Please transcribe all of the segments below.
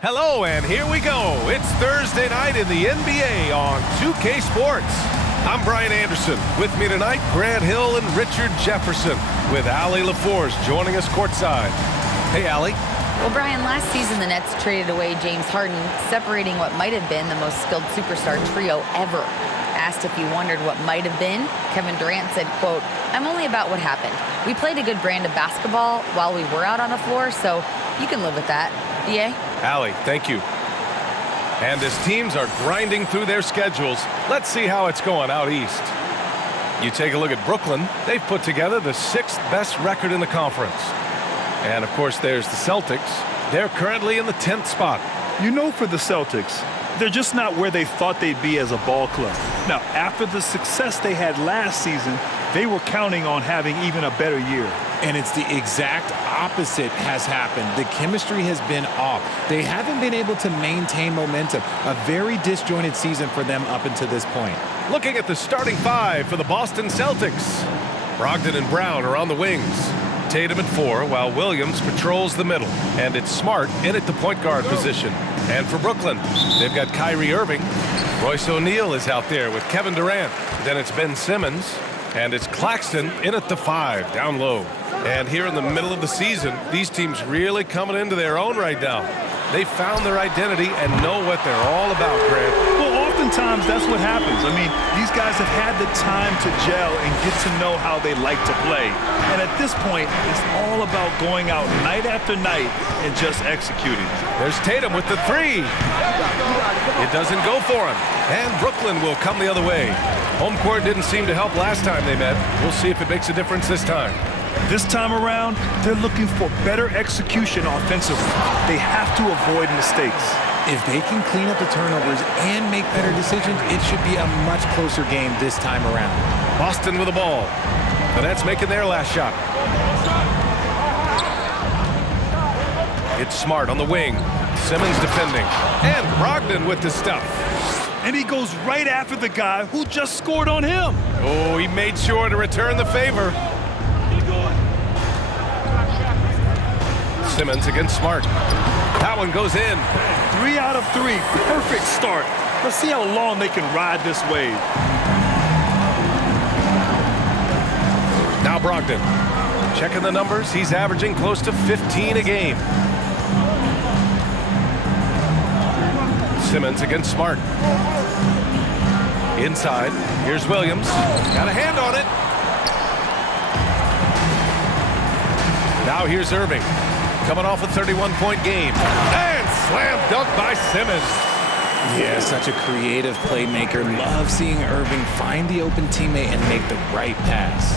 Hello, and here we go. It's Thursday night in the NBA on 2K Sports. I'm Brian Anderson. With me tonight, Grant Hill and Richard Jefferson, with Allie LaForce joining us courtside. Hey, Allie. Well, Brian, last season the Nets traded away James Harden, separating what might have been the most skilled superstar trio ever. Asked if he wondered what might have been, Kevin Durant said, quote, "I'm only about what happened. We played a good brand of basketball while we were out on the floor, so you can live with that." DA? Allie, thank you. And as teams are grinding through their schedules, let's see how it's going out east. You take a look at Brooklyn. They've put together the 6th best record in the conference. And, of course, there's the Celtics. They're currently in the 10th spot. You know, for the Celtics, they're just not where they thought they'd be as a ball club. Now, after the success they had last season, they were counting on having even a better year. And it's the exact opposite has happened. The chemistry has been off. They haven't been able to maintain momentum. A very disjointed season for them up until this point. Looking at the starting five for the Boston Celtics. Brogdon and Brown are on the wings. Tatum at 4, while Williams patrols the middle. And it's Smart in at the point guard position. And for Brooklyn, they've got Kyrie Irving. Royce O'Neal is out there with Kevin Durant. Then it's Ben Simmons. And it's Claxton in at the 5, down low. And here in the middle of the season, these teams really coming into their own right now. They found their identity and know what they're all about, Grant. Well, oftentimes that's what happens. I mean, these guys have had the time to gel and get to know how they like to play. And at this point, it's all about going out night after night and just executing. There's Tatum with the 3. It doesn't go for him. And Brooklyn will come the other way. Home court didn't seem to help last time they met. We'll see if it makes a difference this time. This time around, they're looking for better execution offensively. They have to avoid mistakes. If they can clean up the turnovers and make better decisions, it should be a much closer game this time around. Boston with the ball. The Nets making their last shot. It's Smart on the wing. Simmons defending. And Brogdon with the stuff. And he goes right after the guy who just scored on him. Oh, he made sure to return the favor. Simmons against Smart. That one goes in. 3 out of 3. Perfect start. Let's see how long they can ride this wave. Now Brogdon. Checking the numbers. He's averaging close to 15 a game. Simmons against Smart. Inside. Here's Williams. Got a hand on it. Now here's Irving. Coming off a 31-point game. And slam dunk by Simmons. Yeah, such a creative playmaker. Love seeing Irving find the open teammate and make the right pass.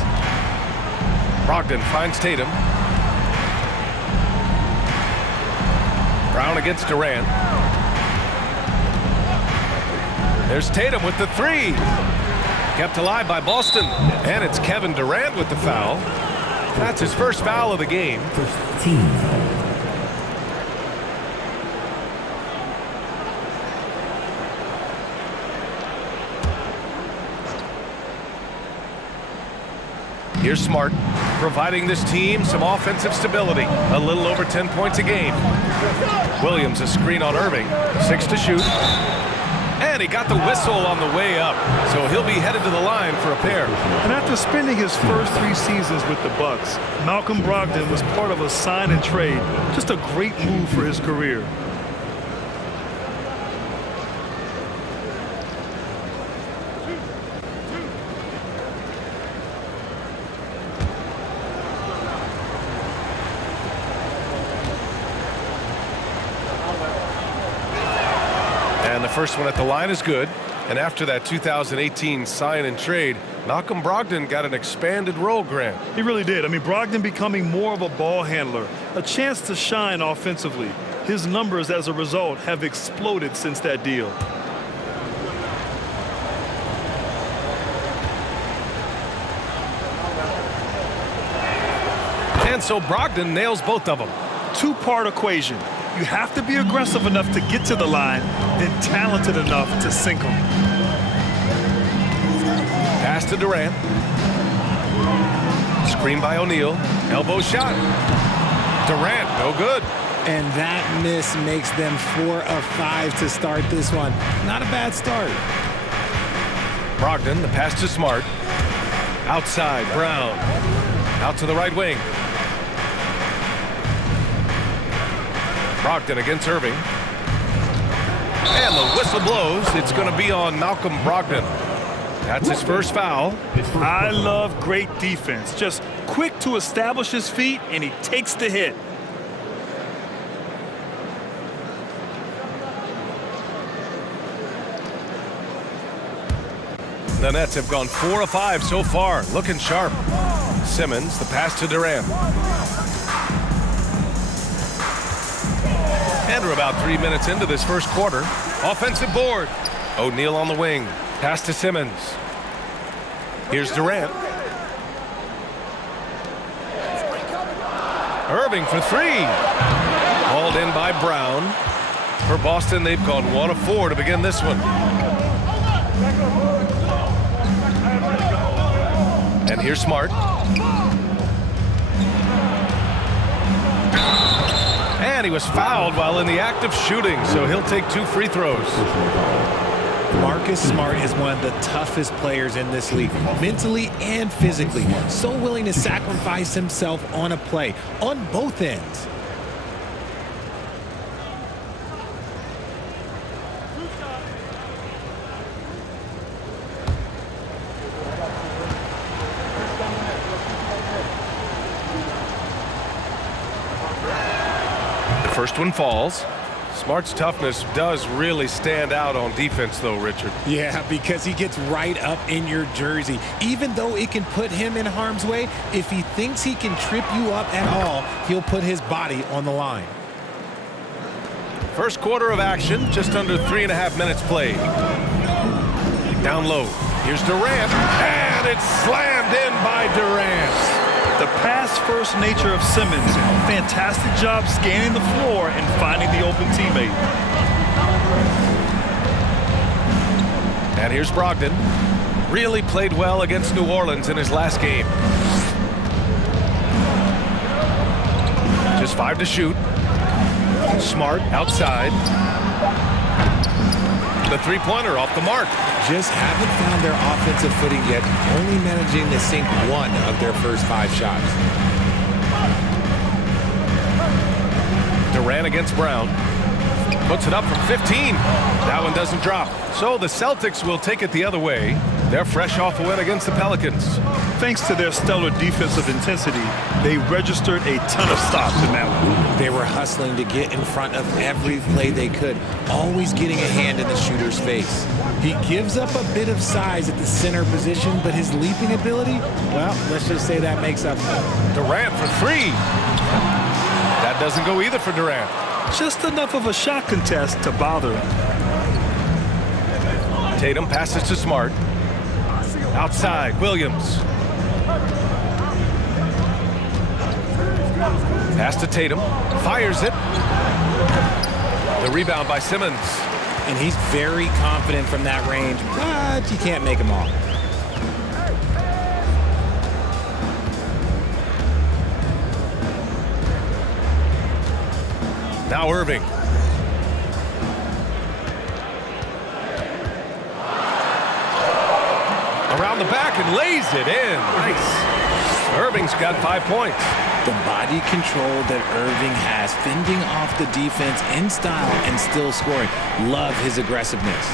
Brogdon finds Tatum. Brown against Durant. There's Tatum with the 3. Kept alive by Boston. And it's Kevin Durant with the foul. That's his first foul of the game. Here's Smart, providing this team some offensive stability. A little over 10 points a game. Williams a screen on Irving. 6 to shoot. And he got the whistle on the way up. So he'll be headed to the line for a pair. And after spending his first 3 seasons with the Bucks, Malcolm Brogdon was part of a sign and trade. Just a great move for his career. And the first one at the line is good. And after that 2018 sign and trade, Malcolm Brogdon got an expanded role, Grant. He really did. I mean, Brogdon becoming more of a ball handler, a chance to shine offensively. His numbers as a result have exploded since that deal. And so Brogdon nails both of them. 2-part equation. You have to be aggressive enough to get to the line, then talented enough to sink them. Pass to Durant. Screen by O'Neal. Elbow shot. Durant, no good. And that miss makes them 4 of 5 to start this one. Not a bad start. Brogdon, the pass to Smart. Outside, Brown. Out to the right wing. Brogdon against Irving. And the whistle blows. It's going to be on Malcolm Brogdon. That's his first foul. I love great defense. Just quick to establish his feet, and he takes the hit. The Nets have gone 4 of 5 so far. Looking sharp. Simmons, the pass to Durant. And we're about 3 minutes into this first quarter. Offensive board. O'Neal on the wing. Pass to Simmons. Here's Durant. Irving for 3. Hauled in by Brown. For Boston, they've gone 1 of 4 to begin this one. And here's Smart. And he was fouled while in the act of shooting, so he'll take 2 free throws. Marcus Smart is one of the toughest players in this league, mentally and physically. So willing to sacrifice himself on a play, on both ends. First one falls. Smart's toughness does really stand out on defense, though, Richard. Yeah, because he gets right up in your jersey. Even though it can put him in harm's way, if he thinks he can trip you up at all, he'll put his body on the line. First quarter of action, just under 3.5 minutes played. Down low. Here's Durant, and it's slammed in by Durant. The pass-first nature of Simmons. Fantastic job scanning the floor and finding the open teammate. And here's Brogdon. Really played well against New Orleans in his last game. Just 5 to shoot. Smart outside. The three-pointer off the mark. Just haven't found their offensive footing yet, only managing to sink 1 of their first 5 shots. Durant against Brown. Puts it up from 15. That one doesn't drop. So the Celtics will take it the other way. They're fresh off a win against the Pelicans. Thanks to their stellar defensive intensity, they registered a ton of stops in that one. They were hustling to get in front of every play they could, always getting a hand in the shooter's face. He gives up a bit of size at the center position, but his leaping ability, well, let's just say that makes up for it. Durant for 3. That doesn't go either for Durant. Just enough of a shot contest to bother him. Tatum passes to Smart. Outside, Williams. Pass to Tatum. Fires it. The rebound by Simmons. And he's very confident from that range, but you can't make him all. Now Irving. Around the back and lays it in. Nice. Irving's got 5 points. The body control that Irving has, fending off the defense in style and still scoring. Love his aggressiveness.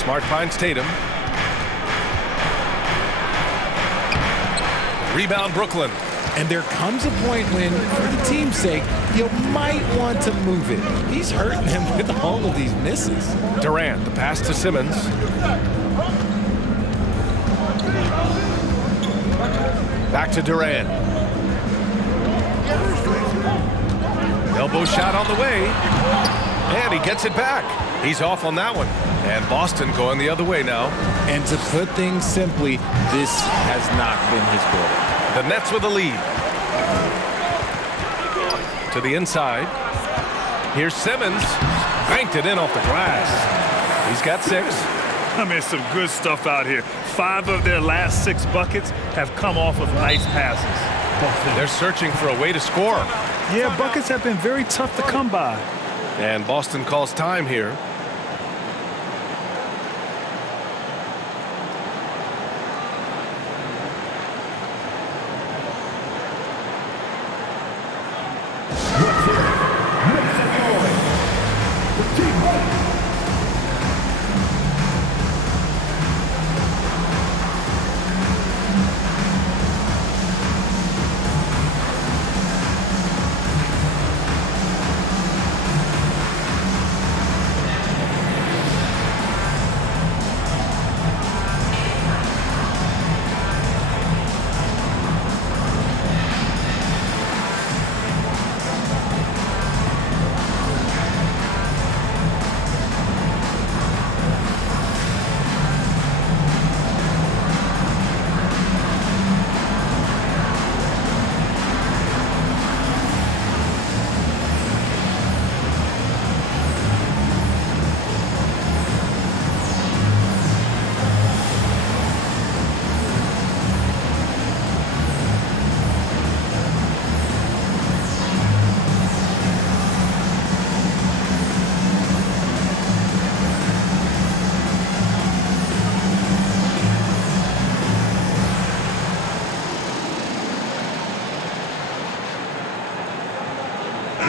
Smart finds Tatum. Rebound Brooklyn. And there comes a point when, for the team's sake, you might want to move it. He's hurting him with all of these misses. Durant, the pass to Simmons. Back to Durant. Elbow shot on the way. And he gets it back. He's off on that one. And Boston going the other way now. And to put things simply, this has not been his quarter. The Nets with a lead. To the inside. Here's Simmons. Banked it in off the glass. He's got 6. I mean, some good stuff out here. 5 of their last 6 buckets have come off of nice passes. They're searching for a way to score. Yeah, buckets have been very tough to come by. And Boston calls time here.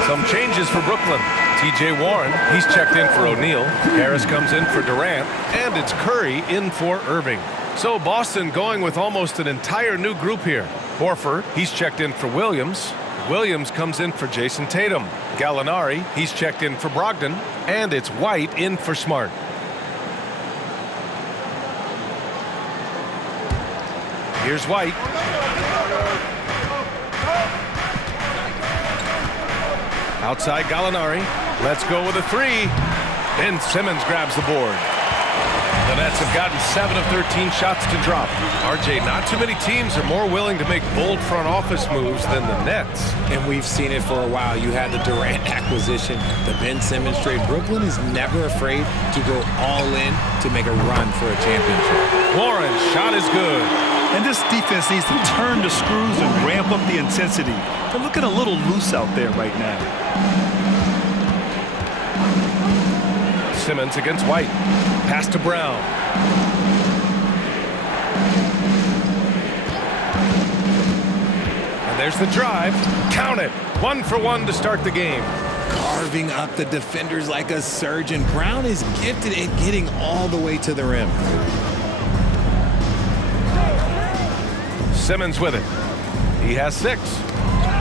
Some changes for Brooklyn. TJ Warren, he's checked in for O'Neal. Harris comes in for Durant. And it's Curry in for Irving. So Boston going with almost an entire new group here. Horford, he's checked in for Williams. Williams comes in for Jason Tatum. Gallinari, he's checked in for Brogdon. And it's White in for Smart. Here's White. Outside Gallinari. Let's go with a three. Ben Simmons grabs the board. The Nets have gotten 7 of 13 shots to drop. RJ, not too many teams are more willing to make bold front office moves than the Nets. And we've seen it for a while. You had the Durant acquisition, the Ben Simmons trade. Brooklyn is never afraid to go all in to make a run for a championship. Warren's shot is good. And this defense needs to turn the screws and ramp up the intensity. They're looking a little loose out there right now. Simmons against White. Pass to Brown. And there's the drive. Count it. 1 for 1 to start the game. Carving up the defenders like a surgeon. Brown is gifted at getting all the way to the rim. Simmons with it. He has 6.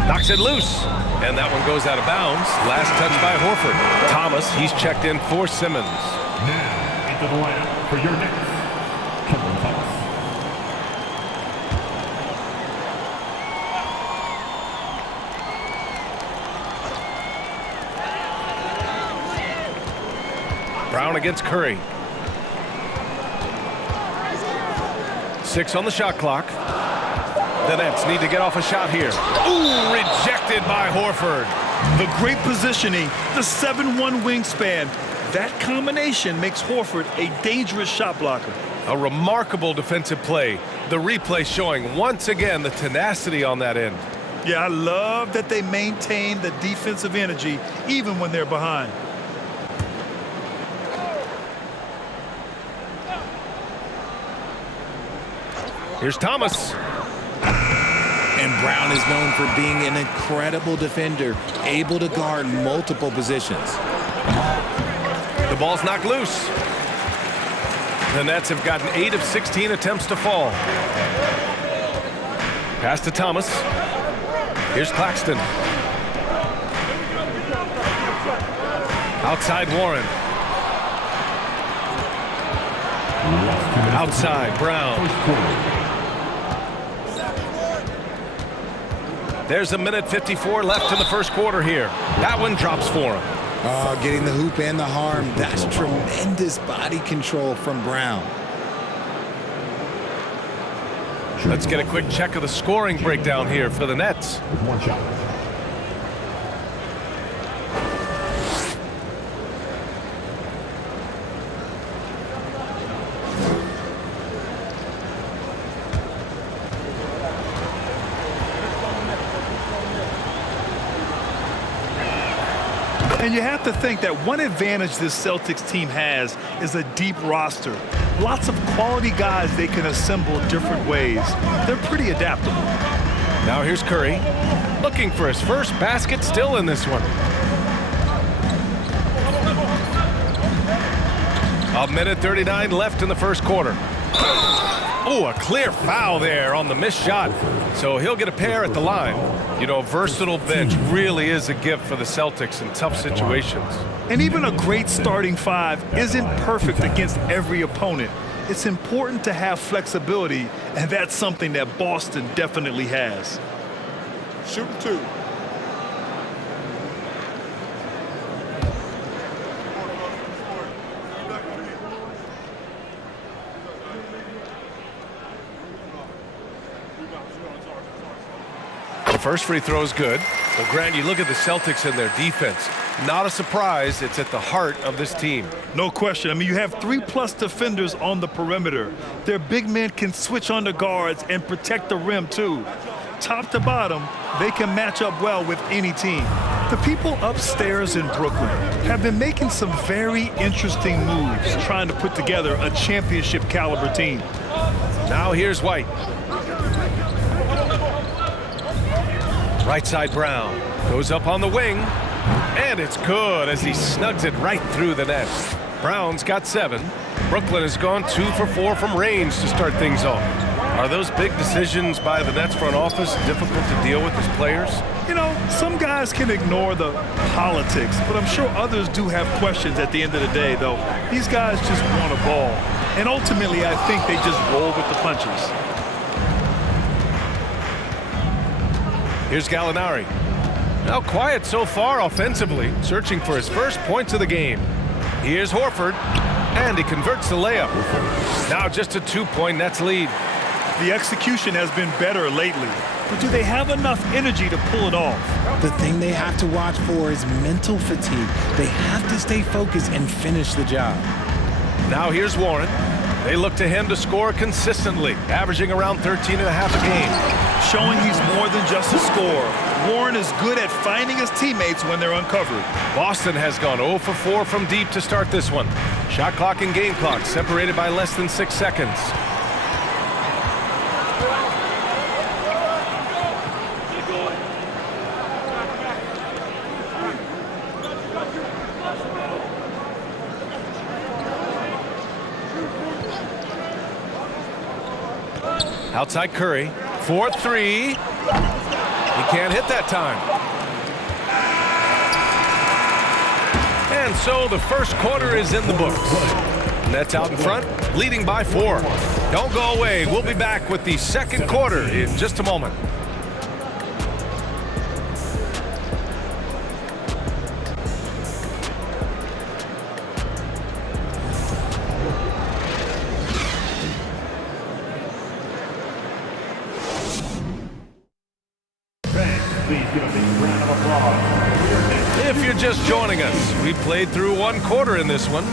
Knocks it loose. And that one goes out of bounds. Last touch by Horford. Thomas, he's checked in for Simmons. Now into the lineup for your Knicks, Kevin Thomas. Brown against Curry. 6 on the shot clock. The Nets need to get off a shot here. Ooh, rejected by Horford. The great positioning, the 7'1" wingspan. That combination makes Horford a dangerous shot blocker. A remarkable defensive play. The replay showing once again the tenacity on that end. Yeah, I love that they maintain the defensive energy even when they're behind. Here's Thomas. And Brown is known for being an incredible defender, able to guard multiple positions. The ball's knocked loose. The Nets have gotten 8 of 16 attempts to fall. Pass to Thomas. Here's Claxton. Outside Warren. Outside Brown. There's a minute 54 left in the first quarter here. That one drops for him. Oh, getting the hoop and the harm. That's tremendous body control from Brown. Let's get a quick check of the scoring breakdown here for the Nets. With 1 shot. And you have to think that one advantage this Celtics team has is a deep roster. Lots of quality guys they can assemble different ways. They're pretty adaptable. Now here's Curry, looking for his first basket still in this one. A minute 39 left in the first quarter. Oh, a clear foul there on the missed shot. So he'll get a pair at the line. You know, versatile bench really is a gift for the Celtics in tough situations. And even a great starting five isn't perfect against every opponent. It's important to have flexibility, and that's something that Boston definitely has. Shooting two. The first free throw is good. Well, Grant, you look at the Celtics and their defense. Not a surprise, it's at the heart of this team. No question. I mean, you have 3+ defenders on the perimeter. Their big men can switch on the guards and protect the rim, too. Top to bottom, they can match up well with any team. The people upstairs in Brooklyn have been making some very interesting moves trying to put together a championship caliber team. Now here's White. Right side Brown goes up on the wing, and it's good as he snugs it right through the net. Brown's got 7. Brooklyn has gone 2 for 4 from range to start things off. Are those big decisions by the Nets front office difficult to deal with as players? You know, some guys can ignore the politics, but I'm sure others do have questions at the end of the day, though. These guys just want a ball, and ultimately I think they just roll with the punches. Here's Gallinari. Now quiet so far offensively, searching for his first points of the game. Here's Horford, and he converts the layup. Now just a 2-point Nets lead. The execution has been better lately, but do they have enough energy to pull it off? The thing they have to watch for is mental fatigue. They have to stay focused and finish the job. Now here's Warren. They look to him to score consistently, averaging around 13.5 a game. Showing he's more than just a scorer. Warren is good at finding his teammates when they're uncovered. Boston has gone 0 for 4 from deep to start this one. Shot clock and game clock separated by less than 6 seconds. Outside Curry, 4-3. He can't hit that time. And so the first quarter is in the books. Nets out in front, leading by 4. Don't go away. We'll be back with the second quarter in just a moment. Please give us a round of applause. If you're just joining us, we played through one quarter in this one.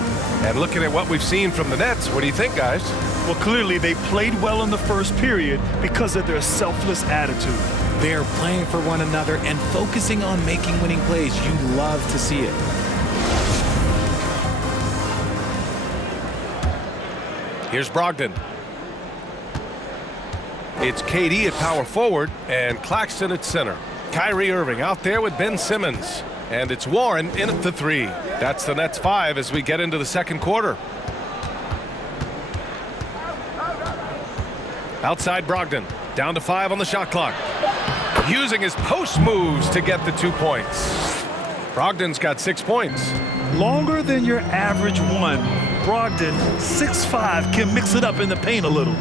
And looking at what we've seen from the Nets, what do you think, guys? Well, clearly they played well in the first period because of their selfless attitude. They're playing for one another and focusing on making winning plays. You love to see it. Here's Brogdon. It's KD at power forward and Claxton at center. Kyrie Irving out there with Ben Simmons. And it's Warren in at the 3. That's the Nets 5 as we get into the second quarter. Outside Brogdon. Down to 5 on the shot clock. Using his post moves to get the 2 points. Brogdon's got 6 points. Longer than your average one. Brogdon, 6'5", can mix it up in the paint a little.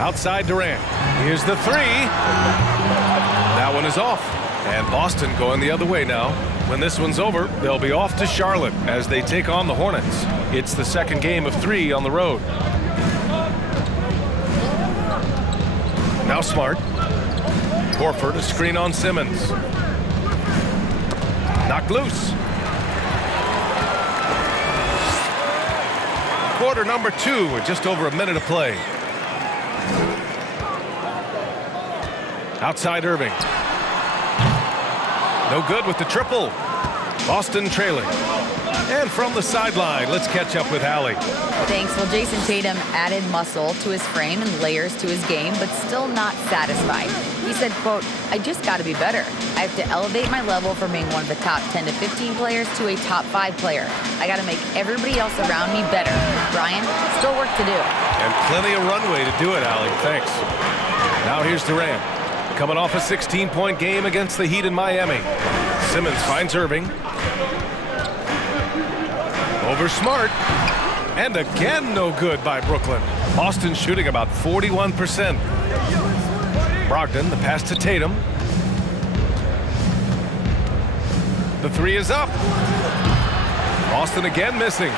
Outside Durant. Here's the 3. That one is off. And Boston going the other way now. When this one's over, they'll be off to Charlotte as they take on the Hornets. It's the second game of 3 on the road. Now Smart. Horford, a screen on Simmons. Knocked loose. Quarter number 2 with just over a minute of play. Outside Irving. No good with the triple. Boston trailing. And from the sideline, let's catch up with Allie. Thanks. Well, Jason Tatum added muscle to his frame and layers to his game, but still not satisfied. He said, quote, I just got to be better. I have to elevate my level from being one of the top 10 to 15 players to a top 5 player. I got to make everybody else around me better. Brian, still work to do. And plenty of runway to do it, Allie. Thanks. Now here's Durant. Coming off a 16-point game against the Heat in Miami. Simmons finds Irving. Over Smart. And again, no good by Brooklyn. Boston shooting about 41%. Brogdon, the pass to Tatum. The three is up. Boston again missing.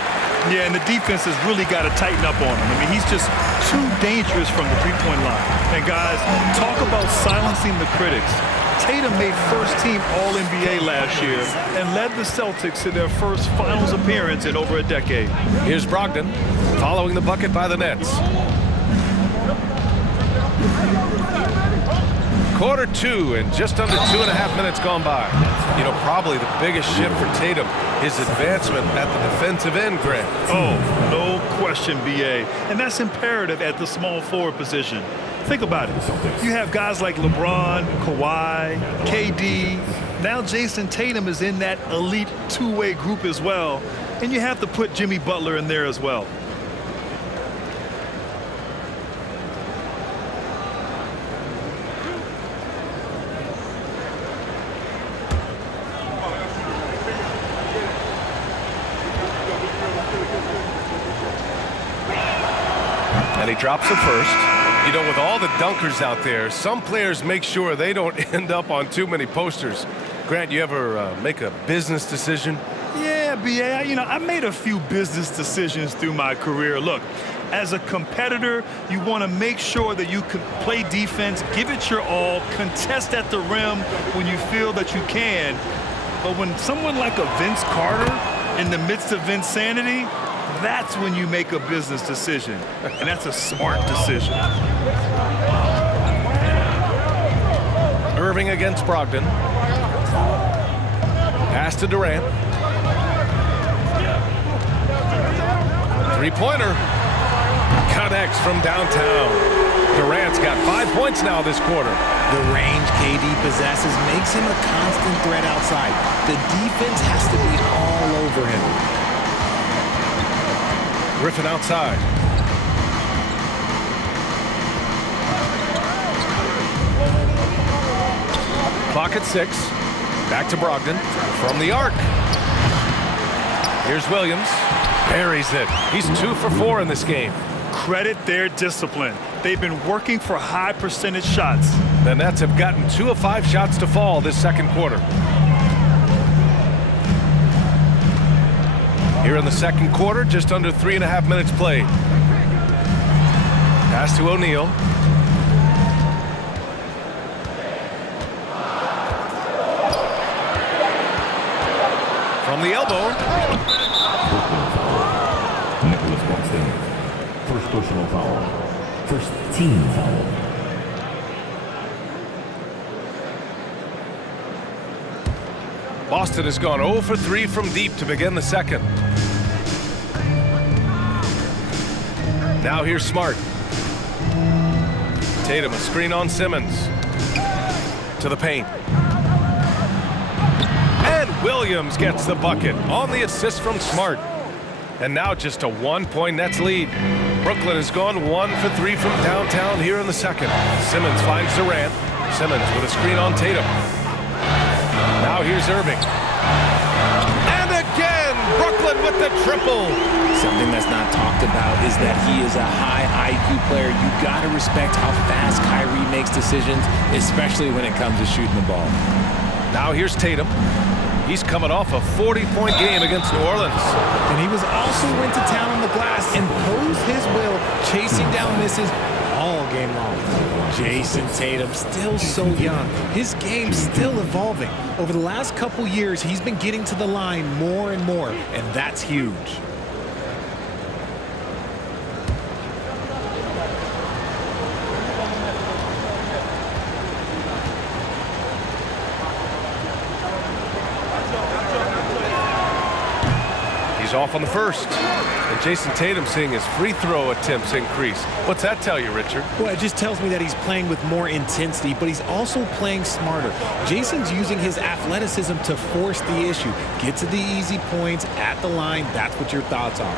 Yeah, and the defense has really got to tighten up on him. I mean, he's just too dangerous from the three-point line. And guys, talk about silencing the critics. Tatum made first-team All-NBA last year and led the Celtics to their first finals appearance in over a decade. Here's Brogdon following the bucket by the Nets. Quarter 2 and just under 2.5 minutes gone by. You know, probably the biggest shift for Tatum, his advancement at the defensive end, Grant. Oh, no question, B.A. And that's imperative at the small forward position. Think about it. You have guys like LeBron, Kawhi, KD. Now Jason Tatum is in that elite two-way group as well. And you have to put Jimmy Butler in there as well. And he drops it first. You know, with all the dunkers out there, some players make sure they don't end up on too many posters. Grant, you ever make a business decision? Yeah, B.A., you know, I made a few business decisions through my career. Look, as a competitor, you want to make sure that you can play defense, give it your all, contest at the rim when you feel that you can. But when someone like a Vince Carter in the midst of Vinsanity, that's when you make a business decision. And that's a smart decision. Irving against Brogdon. Pass to Durant. Three-pointer. Connects from downtown. Durant's got 5 points now this quarter. The range KD possesses makes him a constant threat outside. The defense has to be all over him. Griffin outside. Clock at 6. Back to Brogdon from the arc. Here's Williams. Buries it. He's 2 for 4 in this game. Credit their discipline. They've been working for high percentage shots. The Nets have gotten 2 of 5 shots to fall this second quarter. Here in the second quarter, just under 3.5 minutes played. Pass to O'Neal. From the elbow. Nicholas Boston. First personal foul. First team foul. Boston has gone 0 for 3 from deep to begin the second. Now here's Smart. Tatum, a screen on Simmons. To the paint. And Williams gets the bucket on the assist from Smart. And now just a 1-point Nets lead. Brooklyn has gone 1 for 3 from downtown here in the second. Simmons finds Durant. Simmons with a screen on Tatum. Now here's Irving. And again, Brooklyn with the triple. Something that's not talked about is that he is a high IQ player. You got to respect how fast Kyrie makes decisions, especially when it comes to shooting the ball. Now here's Tatum. He's coming off a 40-point game against New Orleans. And he was also went to town on the glass, imposed his will, chasing down misses all game long. Jason Tatum, still so young. His game's still evolving. Over the last couple years, he's been getting to the line more and more, and that's huge. He's off on the first. And Jason Tatum seeing his free throw attempts increase. What's that tell you, Richard? Well, it just tells me that he's playing with more intensity, but he's also playing smarter. Jason's using his athleticism to force the issue. Get to the easy points at the line. That's what your thoughts are.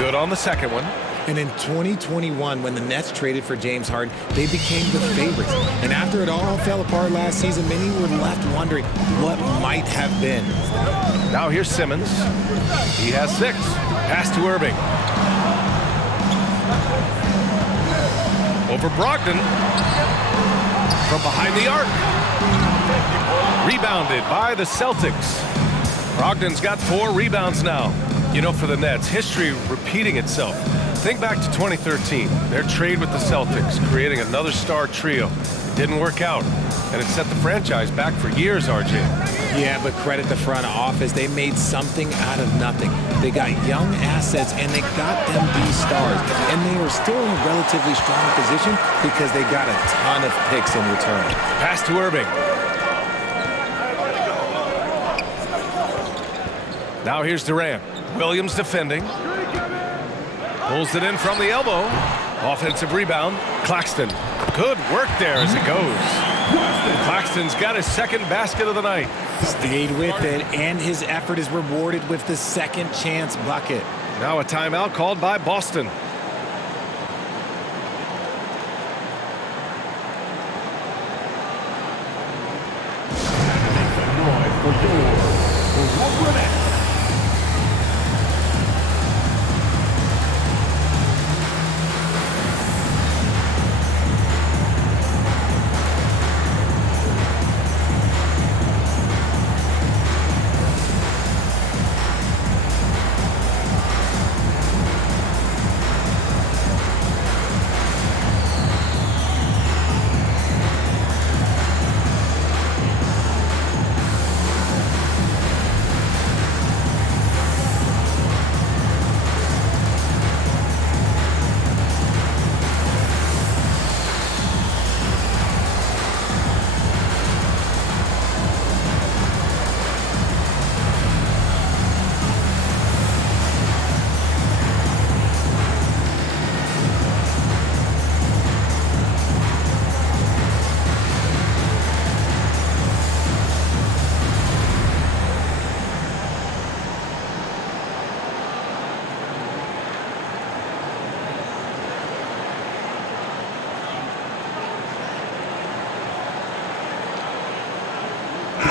Good on the second one. And in 2021, when the Nets traded for James Harden, they became the favorites. And after it all fell apart last season, many were left wondering what might have been. Now here's Simmons. He has 6. Pass to Irving. Over Brogdon. From behind the arc. Rebounded by the Celtics. Brogdon's got 4 rebounds now. You know, for the Nets, history repeating itself. Think back to 2013, their trade with the Celtics, creating another star trio. It didn't work out, and it set the franchise back for years, RJ. Yeah, but credit the front office. They made something out of nothing. They got young assets, and they got them these stars. And they are still in a relatively strong position because they got a ton of picks in return. Pass to Irving. Now here's Durant. Williams defending. Pulls it in from the elbow. Offensive rebound. Claxton. Good work there as it goes. Claxton's got his second basket of the night. Stayed with it, and his effort is rewarded with the second chance bucket. Now a timeout called by Boston.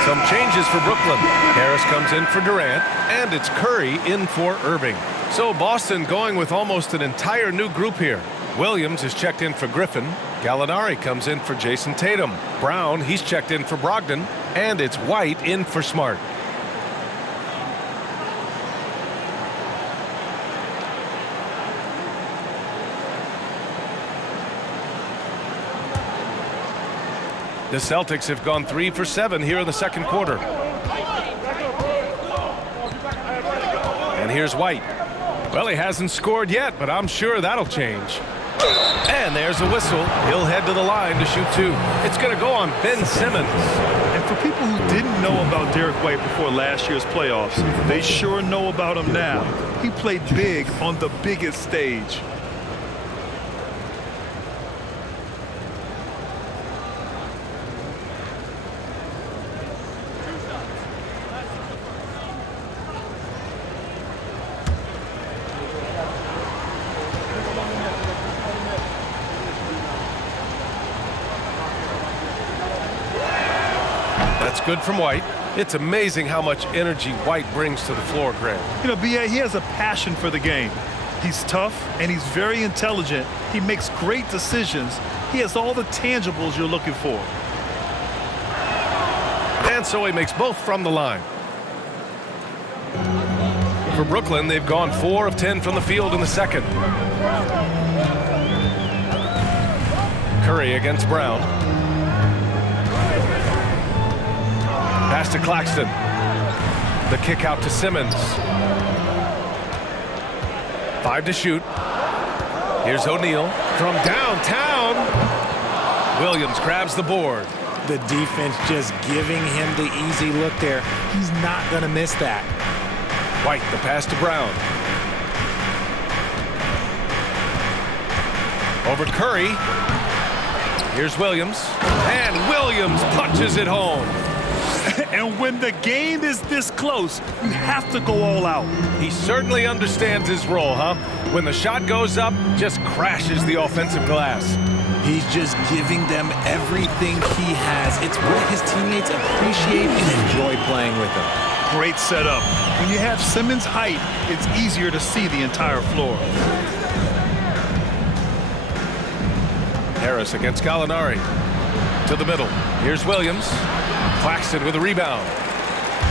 Some changes for Brooklyn. Harris comes in for Durant, and it's Curry in for Irving. So Boston going with almost an entire new group here. Williams is checked in for Griffin. Gallinari comes in for Jason Tatum. Brown, he's checked in for Brogdon. And it's White in for Smart. The Celtics have gone 3 for 7 here in the second quarter. And here's White. Well, he hasn't scored yet, but I'm sure that'll change. And there's a whistle. He'll head to the line to shoot 2. It's going to go on Ben Simmons. And for people who didn't know about Derek White before last year's playoffs, they sure know about him now. He played big on the biggest stage. That's good from White. It's amazing how much energy White brings to the floor, Grant. You know, B.A., he has a passion for the game. He's tough, and he's very intelligent. He makes great decisions. He has all the tangibles you're looking for. And so he makes both from the line. For Brooklyn, they've gone 4 of 10 from the field in the second. Curry against Brown. Pass to Claxton. The kick out to Simmons. 5 to shoot. Here's O'Neal from downtown. Williams grabs the board. The defense just giving him the easy look there. He's not going to miss that. White, the pass to Brown. Over Curry. Here's Williams. And Williams punches it home. And when the game is this close, you have to go all out. He certainly understands his role, huh? When the shot goes up, just crashes the offensive glass. He's just giving them everything he has. It's what his teammates appreciate and enjoy playing with him. Great setup. When you have Simmons' height, it's easier to see the entire floor. Harris against Gallinari. To the middle. Here's Williams. Claxton with a rebound.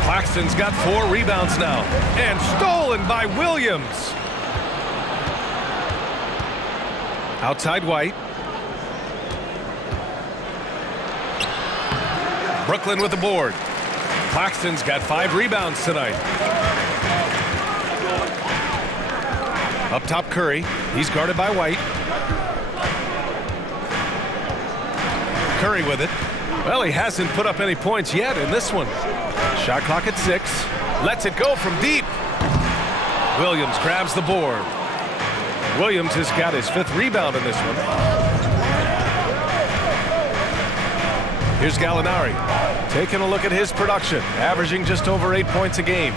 Claxton's got 4 rebounds now. And stolen by Williams. Outside White. Brooklyn with the board. Claxton's got 5 rebounds tonight. Up top Curry. He's guarded by White. Curry with it. Well, he hasn't put up any points yet in this one. Shot clock at 6. Lets it go from deep. Williams grabs the board. Williams has got his 5th rebound in this one. Here's Gallinari. Taking a look at his production. Averaging just over 8 points a game.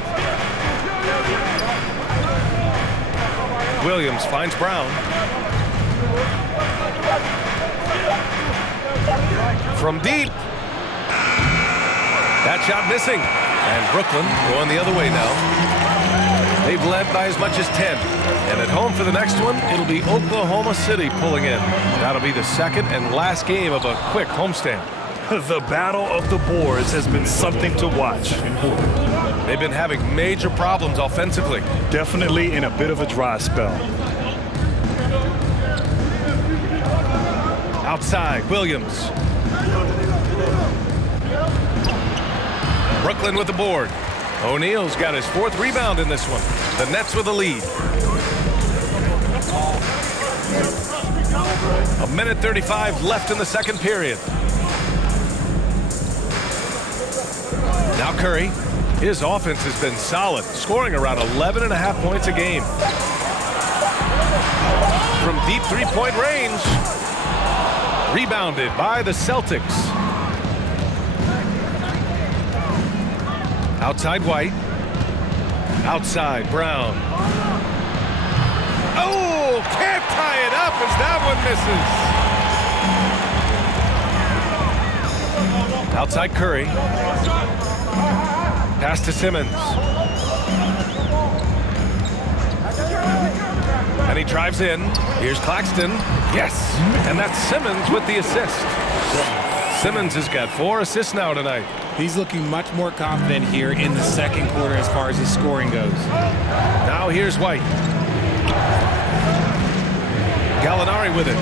Williams finds Brown. From deep. That shot missing. And Brooklyn going the other way now. They've led by as much as 10. And at home for the next one, it'll be Oklahoma City pulling in. That'll be the second and last game of a quick homestand. The battle of the boards has been something to watch. They've been having major problems offensively. Definitely in a bit of a dry spell. Outside, Williams. Brooklyn with the board. O'Neal's got his 4th rebound in this one. The Nets with the lead. 1:35 left in the second period. Now Curry. His offense has been solid, scoring around 11.5 points a game. From deep 3-point range. Rebounded by the Celtics. Outside White. Outside Brown. Oh, can't tie it up as that one misses. Outside Curry. Pass to Simmons. And he drives in. Here's Claxton. Yes. And that's Simmons with the assist. Simmons has got 4 assists now tonight. He's looking much more confident here in the second quarter as far as his scoring goes. Now here's White. Gallinari with it.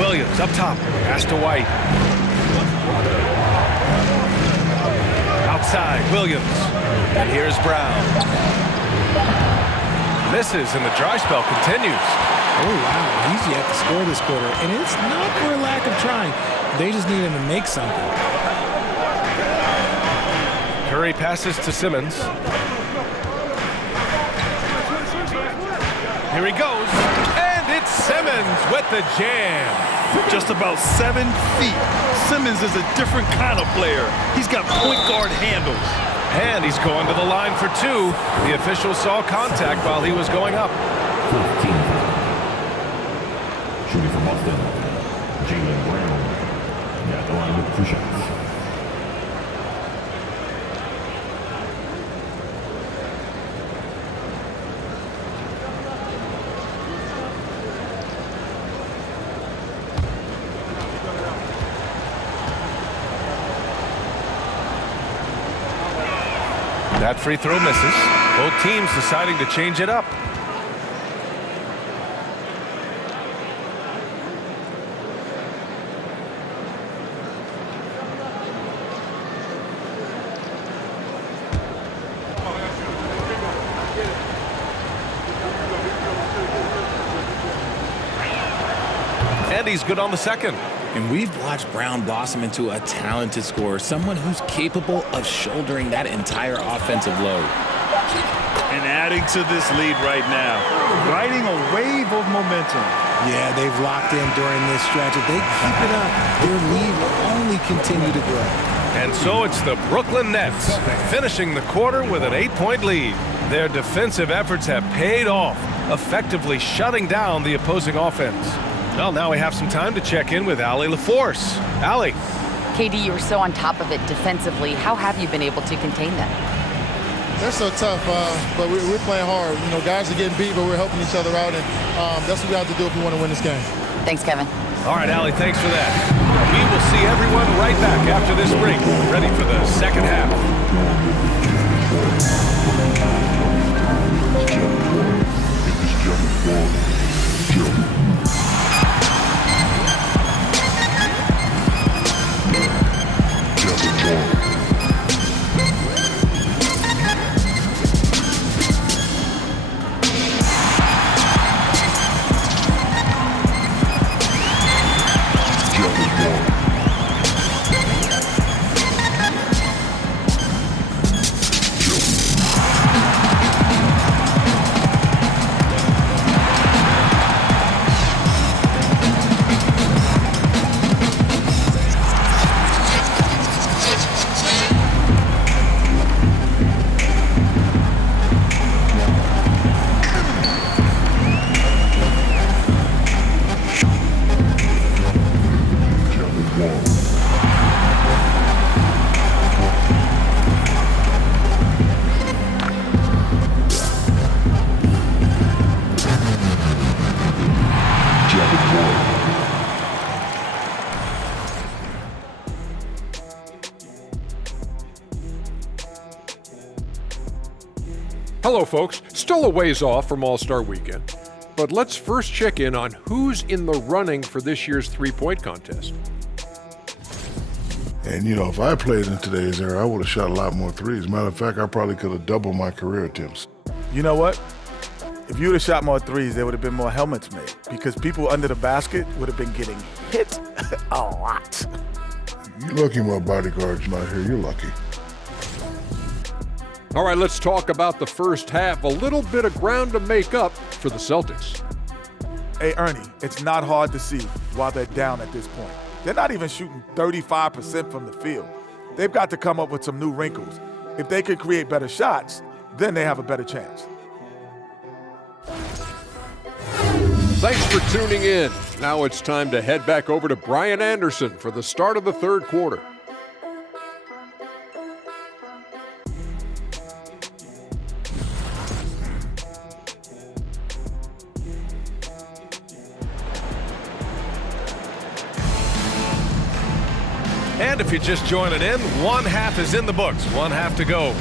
Williams up top. Pass to White. Outside, Williams. And here's Brown. Misses, and the dry spell continues. Oh, wow. He's yet to score this quarter, and it's not for a lack of trying. They just need him to make something. Curry passes to Simmons. Here he goes, and it's Simmons with the jam. Just about 7 feet. Simmons is a different kind of player. He's got point guard handles. And he's going to the line for 2. The official saw contact while he was going up. 15. Shooting from Boston, Jaylen Brown. At the line with 2 shots. That free throw misses. Both teams deciding to change it up. And he's good on the second. And we've watched Brown blossom into a talented scorer, someone who's capable of shouldering that entire offensive load. And adding to this lead right now, riding a wave of momentum. Yeah, they've locked in during this stretch. If they keep it up, their lead will only continue to grow. And so it's the Brooklyn Nets finishing the quarter with an 8-point lead. Their defensive efforts have paid off, effectively shutting down the opposing offense. Well, now we have some time to check in with Allie LaForce. Allie. KD, you were so on top of it defensively. How have you been able to contain them? They're so tough, but we're playing hard. You know, guys are getting beat, but we're helping each other out, and that's what we have to do if we want to win this game. Thanks, Kevin. All right, Allie, thanks for that. We will see everyone right back after this break, ready for the second half. Hello, folks. Still a ways off from All-Star Weekend, but let's first check in on who's in the running for this year's three-point contest. And, you know, if I played in today's era, I would have shot a lot more threes. Matter of fact, I probably could have doubled my career attempts. You know what? If you would have shot more threes, there would have been more helmets made because people under the basket would have been getting hit a lot. You're lucky my bodyguard's not here. You're lucky. All right, let's talk about the first half. A little bit of ground to make up for the Celtics. Hey, Ernie, it's not hard to see why they're down at this point. They're not even shooting 35% from the field. They've got to come up with some new wrinkles. If they could create better shots, then they have a better chance. Thanks for tuning in. Now it's time to head back over to Brian Anderson for the start of the third quarter. And if you're just joining in, one half is in the books, one half to go.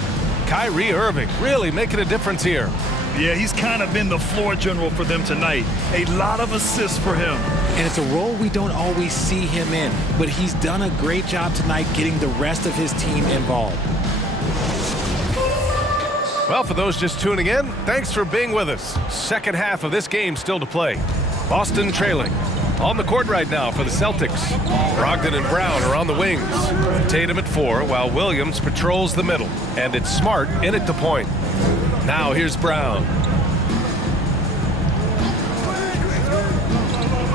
Kyrie Irving really making a difference here. Yeah, he's kind of been the floor general for them tonight. A lot of assists for him. And it's a role we don't always see him in, but he's done a great job tonight getting the rest of his team involved. Well, for those just tuning in, thanks for being with us. Second half of this game still to play. Boston trailing. On the court right now for the Celtics. Brogdon and Brown are on the wings. Tatum at 4 while Williams patrols the middle. And it's Smart in at the point. Now here's Brown.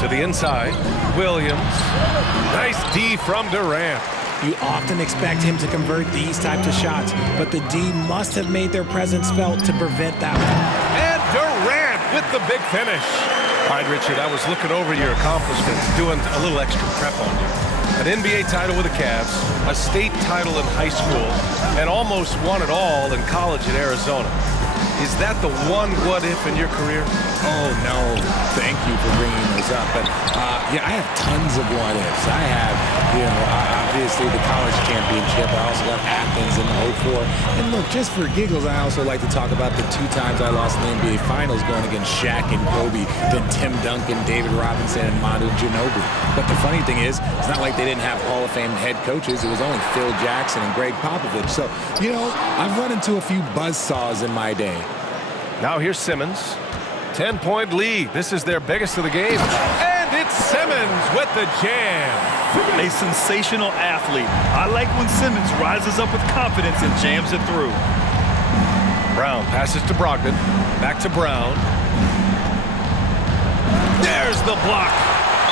To the inside. Williams. Nice D from Durant. You often expect him to convert these types of shots, but the D must have made their presence felt to prevent that one. And Durant with the big finish. All right, Richard, I was looking over your accomplishments, doing a little extra prep on you. An NBA title with the Cavs, a state title in high school, and almost won it all in college at Arizona. Is that the one what-if in your career? Oh, no. Thank you for bringing those up. But, yeah, I have tons of what-ifs. I have, obviously the college championship. I also got Athens in '04. And look, just for giggles, I also like to talk about the 2 times I lost in the NBA Finals going against Shaq and Kobe, then Tim Duncan, David Robinson, and Manu Ginobili. But the funny thing is, it's not like they didn't have Hall of Fame head coaches. It was only Phil Jackson and Greg Popovich. So, I've run into a few buzzsaws in my day. Now here's Simmons. 10-point lead. This is their biggest of the game. And it It's Simmons with the jam. A sensational athlete. I like when Simmons rises up with confidence and jams it through. Brown passes to Brogdon. Back to Brown. There's the block.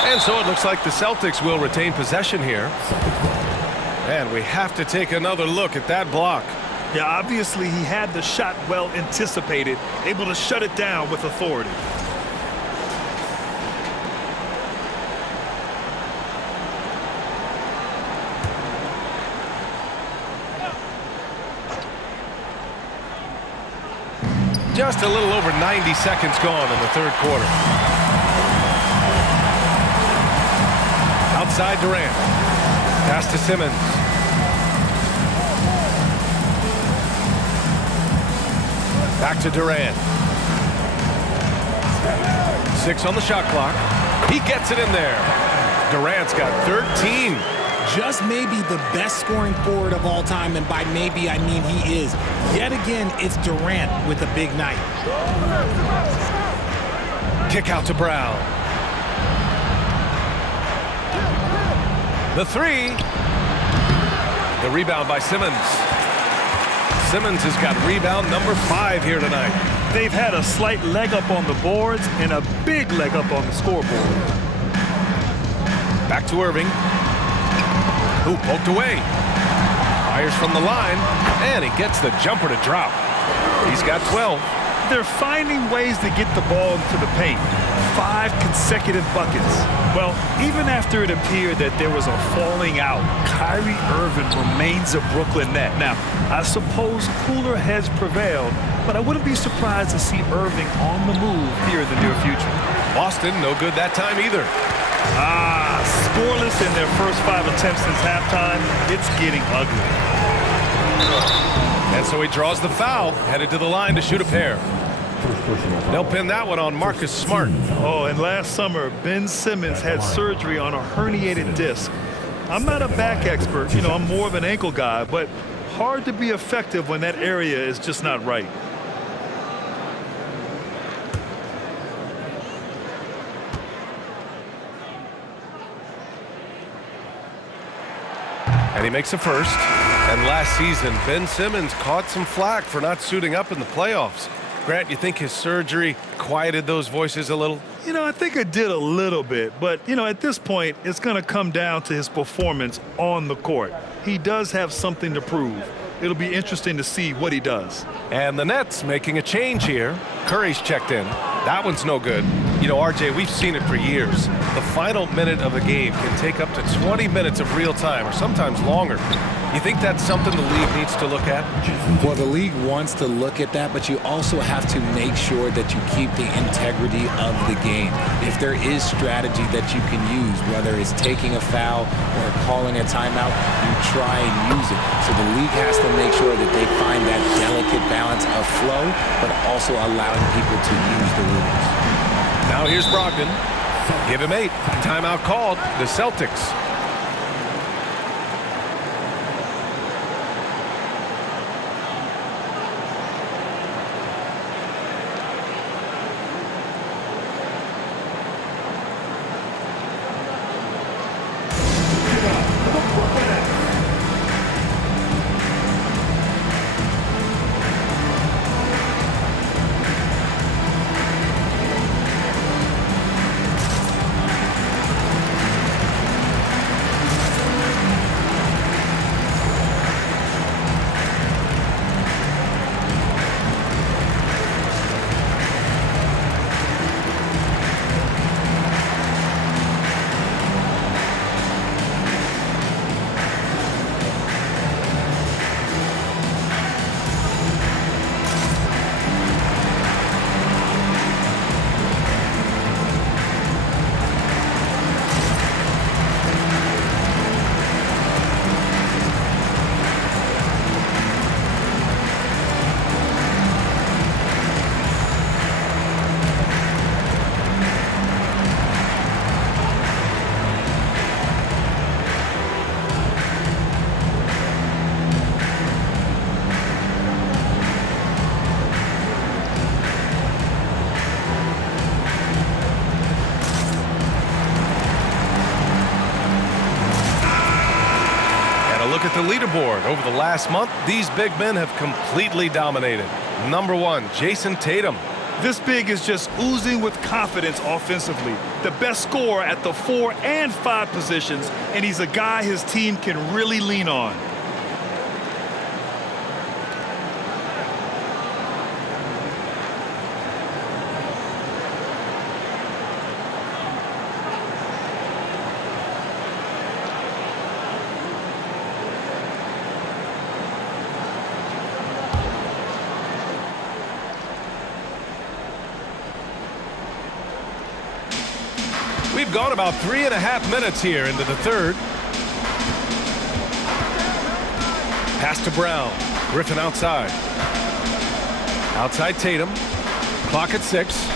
And so it looks like the Celtics will retain possession here. And we have to take another look at that block. Yeah, obviously he had the shot well anticipated, able to shut it down with authority. Just a little over 90 seconds gone in the third quarter. Outside Durant. Pass to Simmons. Back to Durant. 6 on the shot clock. He gets it in there. Durant's got 13. Just maybe the best scoring forward of all time, and by maybe I mean he is. Yet again, it's Durant with a big night. Kick out to Brown. The 3. The rebound by Simmons. Simmons has got rebound number 5 here tonight. They've had a slight leg up on the boards and a big leg up on the scoreboard. Back to Irving. Who poked away. Fires from the line, and he gets the jumper to drop. He's got 12. They're finding ways to get the ball into the paint. 5 consecutive buckets. Well, even after it appeared that there was a falling out, Kyrie Irving remains a Brooklyn net. Now, I suppose cooler heads prevailed, but I wouldn't be surprised to see Irving on the move here in the near future. Boston, no good that time either. Scoreless in their first 5 attempts since halftime. It's getting ugly. And so he draws the foul, headed to the line to shoot a pair. They'll pin that one on Marcus Smart. Oh, and last summer, Ben Simmons had surgery on a herniated disc. I'm not a back expert, I'm more of an ankle guy, but hard to be effective when that area is just not right. And he makes a first. And last season, Ben Simmons caught some flack for not suiting up in the playoffs. Grant, you think his surgery quieted those voices a little? I think it did a little bit, but, at this point, it's going to come down to his performance on the court. He does have something to prove. It'll be interesting to see what he does. And the Nets making a change here. Curry's checked in. That one's no good. RJ, we've seen it for years. The final minute of a game can take up to 20 minutes of real time, or sometimes longer. You think that's something the league needs to look at? Well, the league wants to look at that, but you also have to make sure that you keep the integrity of the game. If there is strategy that you can use, whether it's taking a foul or calling a timeout, you try and use it. So the league has to make sure that they find that delicate balance of flow, but also allowing people to use the rules. Now here's Brogdon. Give him 8. Timeout called. The Celtics. look at the leaderboard. Over the last month, these big men have completely dominated. Number 1, Jason Tatum. This big is just oozing with confidence offensively. The best scorer at the 4 and 5 positions, and he's a guy his team can really lean on. We've gone about 3.5 minutes here into the third. Pass to Brown. Griffin outside. Outside Tatum. Clock at 6.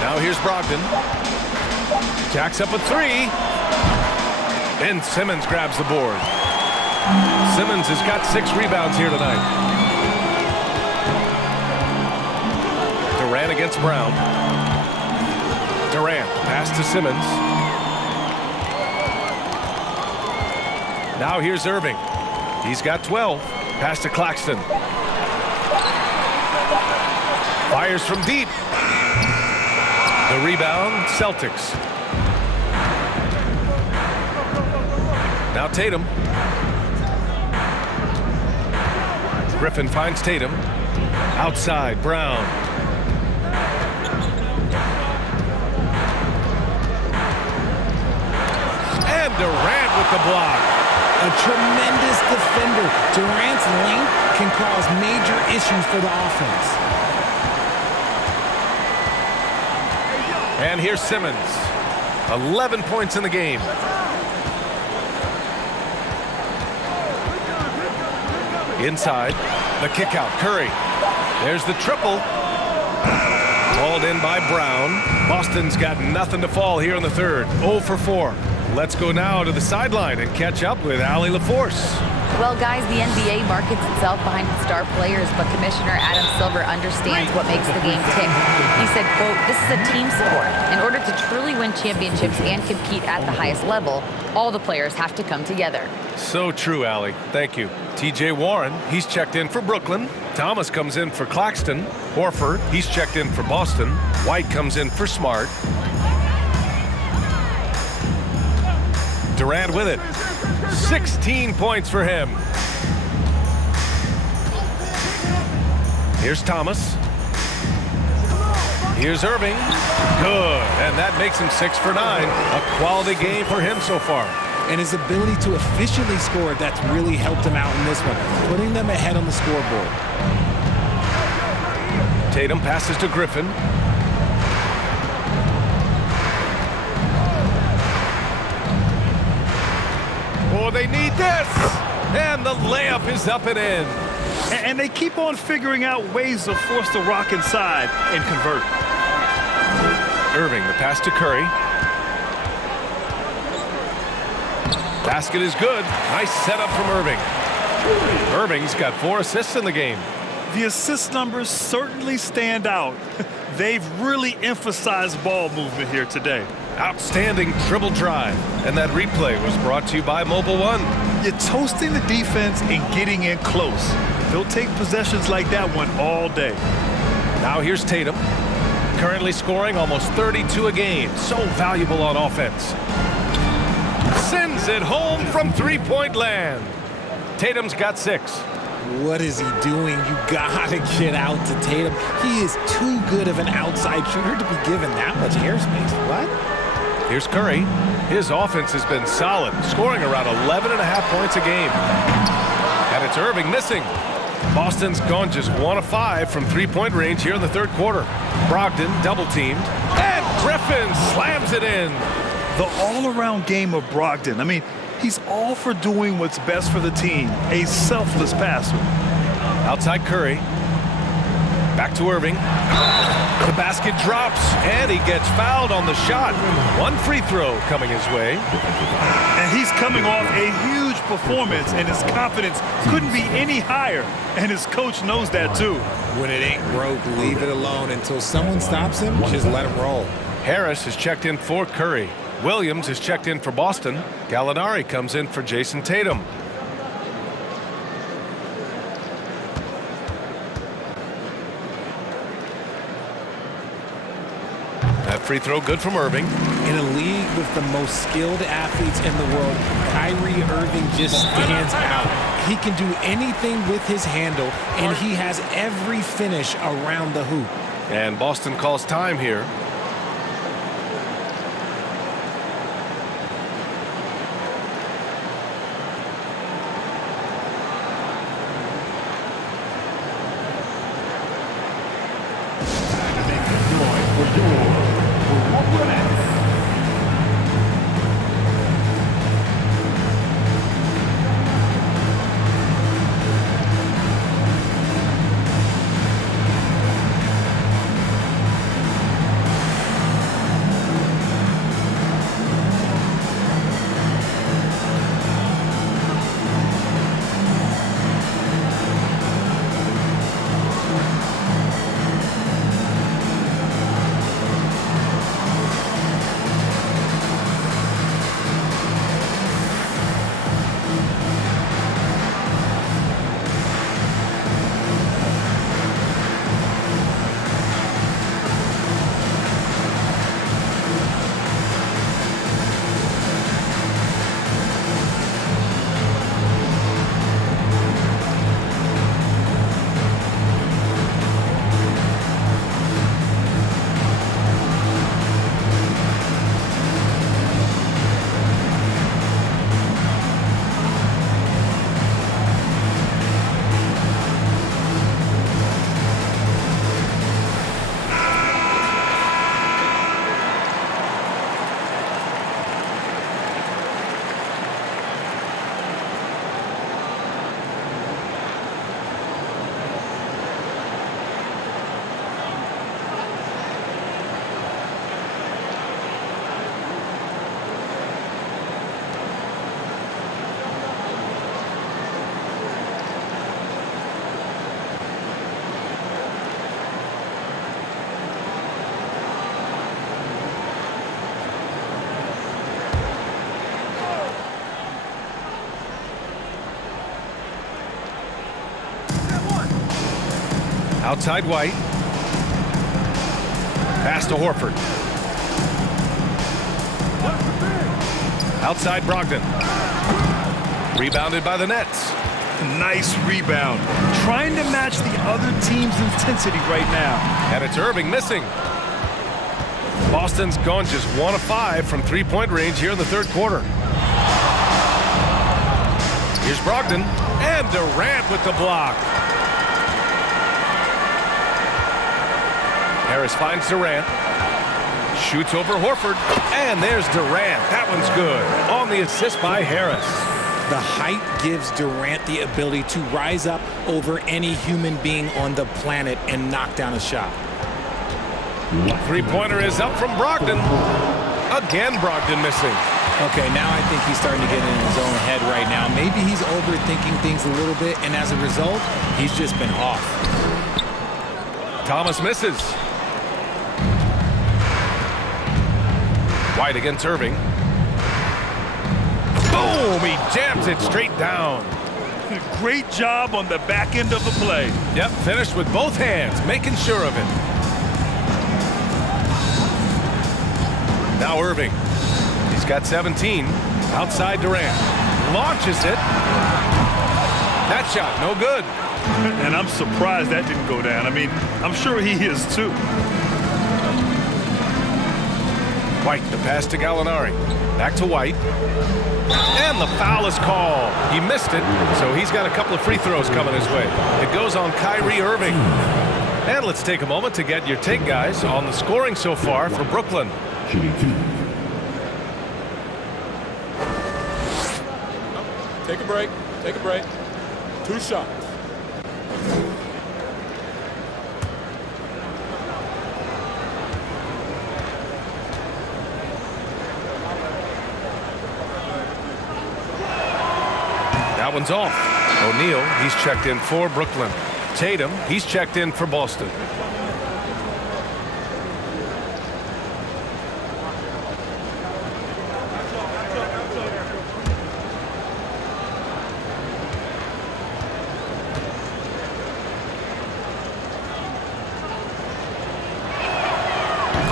Now here's Brogdon. Jacks up a 3. And Simmons grabs the board. Simmons has got 6 rebounds here tonight. Durant against Brown. Durant, pass to Simmons. Now here's Irving. He's got 12. Pass to Claxton. Fires from deep. The rebound, Celtics. Now Tatum. Griffin finds Tatum. Outside, Brown. And Durant with the block. A tremendous defender. Durant's length can cause major issues for the offense. And here's Simmons. 11 points in the game. Inside, the kick out, Curry. There's the triple. Called in by Brown. Boston's got nothing to fall here in the third. 0 for 4. Let's go now to the sideline and catch up with Allie LaForce. Well, guys, the NBA markets itself behind its star players, but Commissioner Adam Silver understands what makes the game tick. He said, quote, "This is a team sport. In order to truly win championships and compete at the highest level, all the players have to come together." So true, Allie. Thank you. TJ Warren, he's checked in for Brooklyn. Thomas comes in for Claxton. Horford, he's checked in for Boston. White comes in for Smart. Durant with it. 16 points for him. Here's Thomas. Here's Irving. Good. And that makes him 6 for 9. A quality game for him so far. And his ability to efficiently score, that's really helped him out in this one, putting them ahead on the scoreboard. Tatum passes to Griffin. Oh, they need this! And the layup is up and in. And they keep on figuring out ways to force the rock inside and convert. Irving, the pass to Curry. Basket is good. Nice setup from Irving. Irving's got 4 assists in the game. The assist numbers certainly stand out. They've really emphasized ball movement here today. Outstanding dribble drive. And that replay was brought to you by Mobile One. You're toasting the defense and getting in close. They'll take possessions like that one all day. Now here's Tatum. Currently scoring almost 32 a game. So valuable on offense. Sends it home from three-point land. Tatum's got 6. What is he doing? You gotta get out to Tatum. He is too good of an outside shooter to be given that much airspace. What? Here's Curry. His offense has been solid, scoring around 11.5 points a game. And it's Irving missing. Boston's gone just 1 of 5 from three-point range here in the third quarter. Brogdon double-teamed. And Griffin slams it in. The all-around game of Brogdon. I mean, he's all for doing what's best for the team. A selfless passer. Outside Curry. Back to Irving. The basket drops, and he gets fouled on the shot. 1 free throw coming his way. And he's coming off a huge performance, and his confidence couldn't be any higher. And his coach knows that, too. When it ain't broke, leave it alone. Until someone stops him, just let him roll. Harris has checked in for Curry. Williams is checked in for Boston. Gallinari comes in for Jason Tatum. That free throw good from Irving. In a league with the most skilled athletes in the world, Kyrie Irving just stands out. He can do anything with his handle, and he has every finish around the hoop. And Boston calls time here. Outside White. Pass to Horford. Outside Brogdon. Rebounded by the Nets. Nice rebound. Trying to match the other team's intensity right now. And it's Irving missing. Boston's gone just 1 of 5 from three-point range here in the third quarter. Here's Brogdon. And Durant with the block. Harris finds Durant. Shoots over Horford. And there's Durant. That one's good. On the assist by Harris. The height gives Durant the ability to rise up over any human being on the planet and knock down a shot. Three-pointer is up from Brogdon. Again, Brogdon missing. Okay, now I think he's starting to get in his own head right now. Maybe he's overthinking things a little bit, and as a result, he's just been off. Thomas misses. White against Irving. Boom! He jams it straight down. Great job on the back end of the play. Yep, finished with both hands, making sure of it. Now Irving. He's got 17. Outside Durant. Launches it. That shot, no good. And I'm surprised that didn't go down. I mean, I'm sure he is too. White, the pass to Gallinari. Back to White. And the foul is called. He missed it, so he's got a couple of free throws coming his way. It goes on Kyrie Irving. And let's take a moment to get your take, guys, on the scoring so far for Brooklyn. Shooting 2. Take a break. Take a break. 2 shots. That one's off. O'Neal, he's checked in for Brooklyn. Tatum, he's checked in for Boston.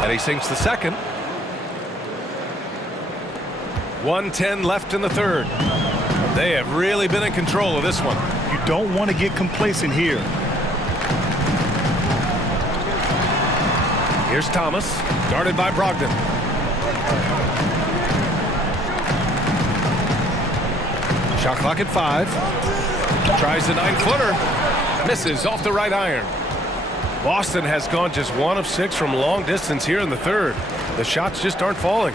And he sinks the second. 1:10 left in the third. They have really been in control of this one. You don't want to get complacent here. Here's Thomas, guarded by Brogdon. Shot clock at 5. Tries the 9-footer. Misses off the right iron. Boston has gone just 1 of 6 from long distance here in the third. The shots just aren't falling.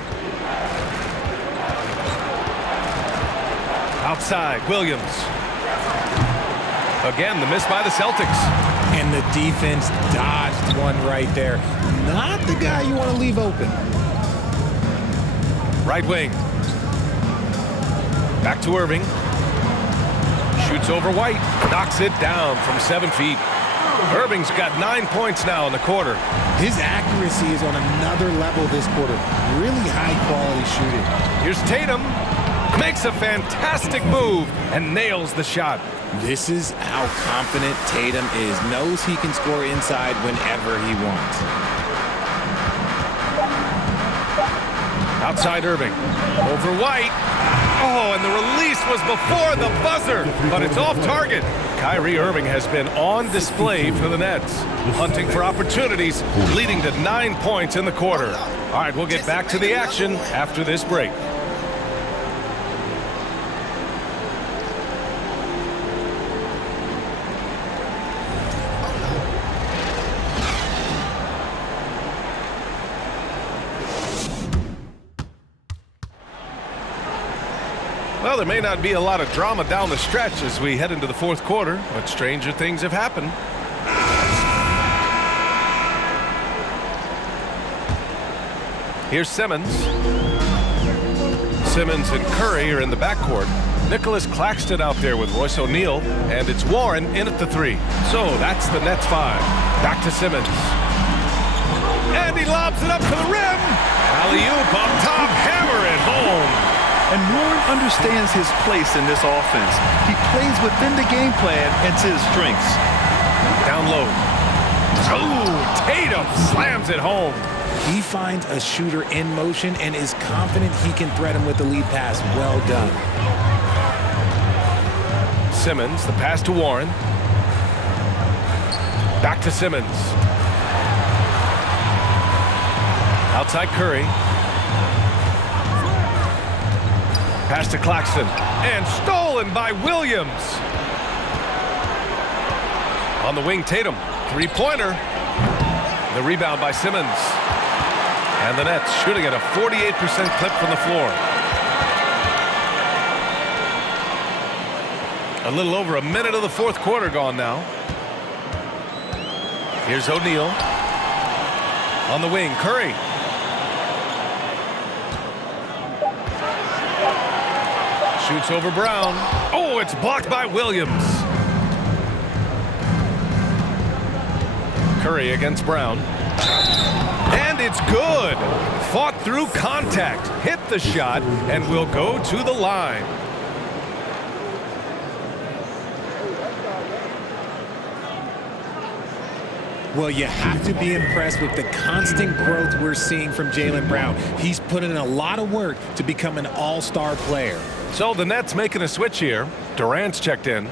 Outside, Williams. Again, the miss by the Celtics. And the defense dodged one right there. Not the guy you want to leave open. Right wing. Back to Irving. Shoots over White. Knocks it down from 7 feet. Irving's got 9 points now in the quarter. His accuracy is on another level this quarter. Really high quality shooting. Here's Tatum. Makes a fantastic move and nails the shot. This is how confident Tatum is. Knows he can score inside whenever he wants. Outside Irving. Over White. Oh, and the release was before the buzzer, but it's off target. Kyrie Irving has been on display for the Nets, hunting for opportunities, leading to 9 points in the quarter. All right, we'll get back to the action after this break. Well, there may not be a lot of drama down the stretch as we head into the fourth quarter, but stranger things have happened. Here's Simmons. Simmons and Curry are in the backcourt. Nicholas Claxton out there with Royce O'Neal, and it's Warren in at the 3. So that's the Nets 5. Back to Simmons. And he lobs it up to the rim. Alley-oop up top, hammer it home. And Warren understands his place in this offense. He plays within the game plan and to his strengths. Down low. Oh, Tatum slams it home. He finds a shooter in motion and is confident he can threat him with the lead pass. Well done. Simmons, the pass to Warren. Back to Simmons. Outside Curry. Pass to Claxton. And stolen by Williams. On the wing, Tatum. Three-pointer. The rebound by Simmons. And the Nets shooting at a 48% clip from the floor. A little over a minute of the fourth quarter gone now. Here's O'Neal. On the wing, Curry. Shoots over Brown. Oh, it's blocked by Williams. Curry against Brown. And it's good. Fought through contact. Hit the shot and will go to the line. Well, you have to be impressed with the constant growth we're seeing from Jaylen Brown. He's put in a lot of work to become an all-star player. So the Nets making a switch here. Durant's checked in.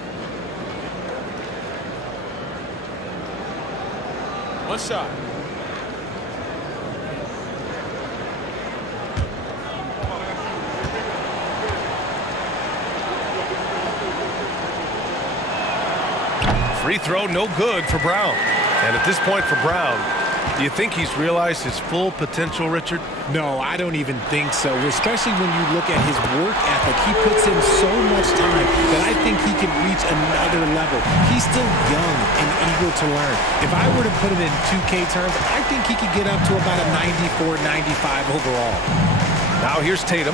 One shot. Free throw, no good for Brown. And at this point for Brown, do you think he's realized his full potential, Richard? No, I don't even think so, especially when you look at his work ethic. He puts in so much time that I think he can reach another level. He's still young and eager to learn. If I were to put it in 2K terms, I think he could get up to about a 94, 95 overall. Now here's Tatum.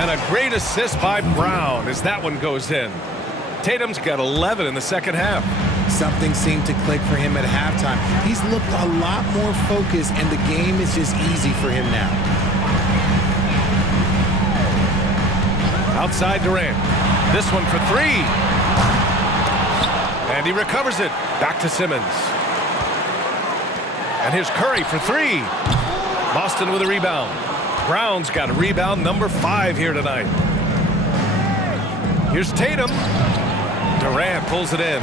And a great assist by Brown as that one goes in. Tatum's got 11 in the second half. Something seemed to click for him at halftime. He's looked a lot more focused, and the game is just easy for him now. Outside Durant. This one for 3. And he recovers it. Back to Simmons. And here's Curry for three. Boston with a rebound. Brown's got a rebound number 5 here tonight. Here's Tatum. Durant pulls it in.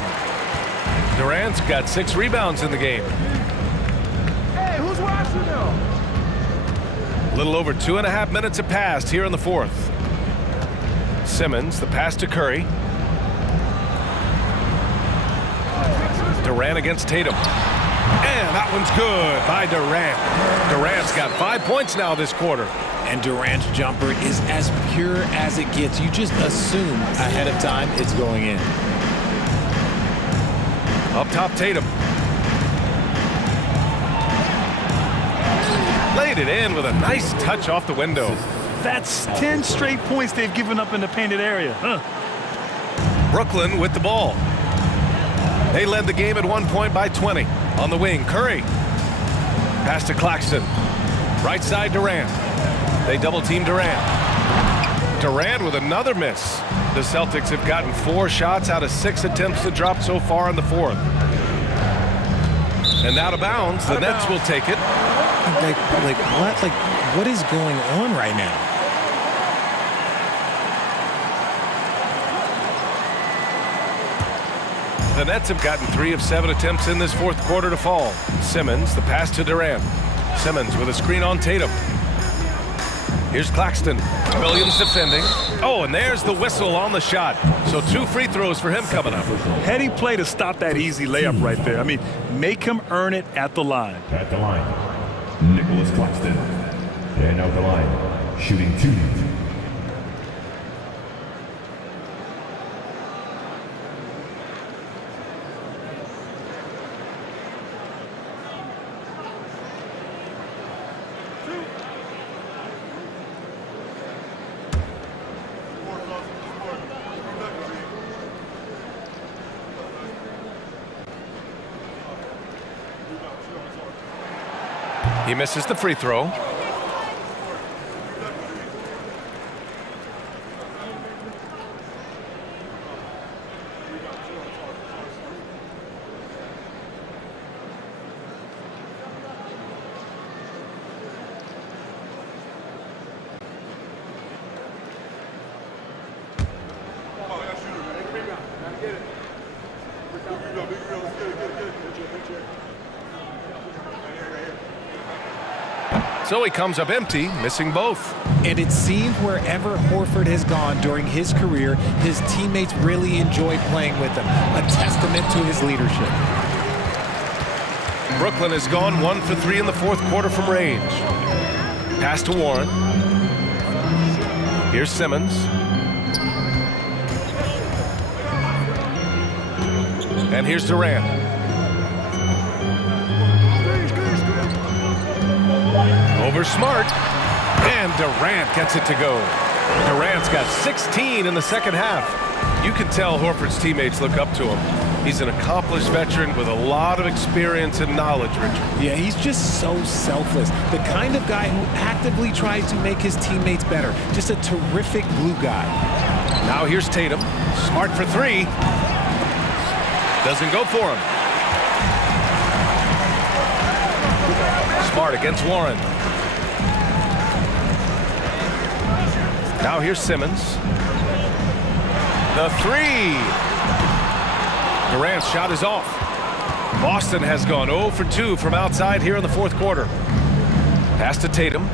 Durant's got 6 rebounds in the game. Hey, who's watching now? A little over 2.5 minutes have passed here in the fourth. Simmons, the pass to Curry. Durant against Tatum. And that one's good by Durant. Durant's got 5 points now this quarter. And Durant's jumper is as pure as it gets. You just assume ahead of time it's going in. Up top, Tatum. Laid it in with a nice touch off the window. That's 10 straight points they've given up in the painted area. Brooklyn with the ball. They led the game at one point by 20. On the wing, Curry. Pass to Claxton. Right side, Durant. They double-team Durant. Durant with another miss. The Celtics have gotten 4 shots out of 6 attempts to drop so far in the fourth. And out of bounds, the Nets will take it. What is going on right now? The Nets have gotten 3 of 7 attempts in this fourth quarter to fall. Simmons, the pass to Durant. Simmons with a screen on Tatum. Here's Claxton. Williams defending. Oh, and there's the whistle on the shot. So 2 free throws for him coming up. Heady play to stop that easy layup right there. I mean, make him earn it at the line. At the line, Nicholas Claxton. And out the line, shooting 2. He misses the free throw. So he comes up empty, missing both. And it seemed wherever Horford has gone during his career, his teammates really enjoyed playing with him. A testament to his leadership. Brooklyn has gone 1 for 3 in the fourth quarter from range. Pass to Warren. Here's Simmons. And here's Durant. Over Smart, and Durant gets it to go. Durant's got 16 in the second half. You can tell Horford's teammates look up to him. He's an accomplished veteran with a lot of experience and knowledge, Richard. Yeah, he's just so selfless. The kind of guy who actively tries to make his teammates better. Just a terrific glue guy. Now here's Tatum. Smart for 3. Doesn't go for him. Smart against Warren. Now here's Simmons. The 3. Durant's shot is off. Boston has gone 0 for 2 from outside here in the fourth quarter. Pass to Tatum.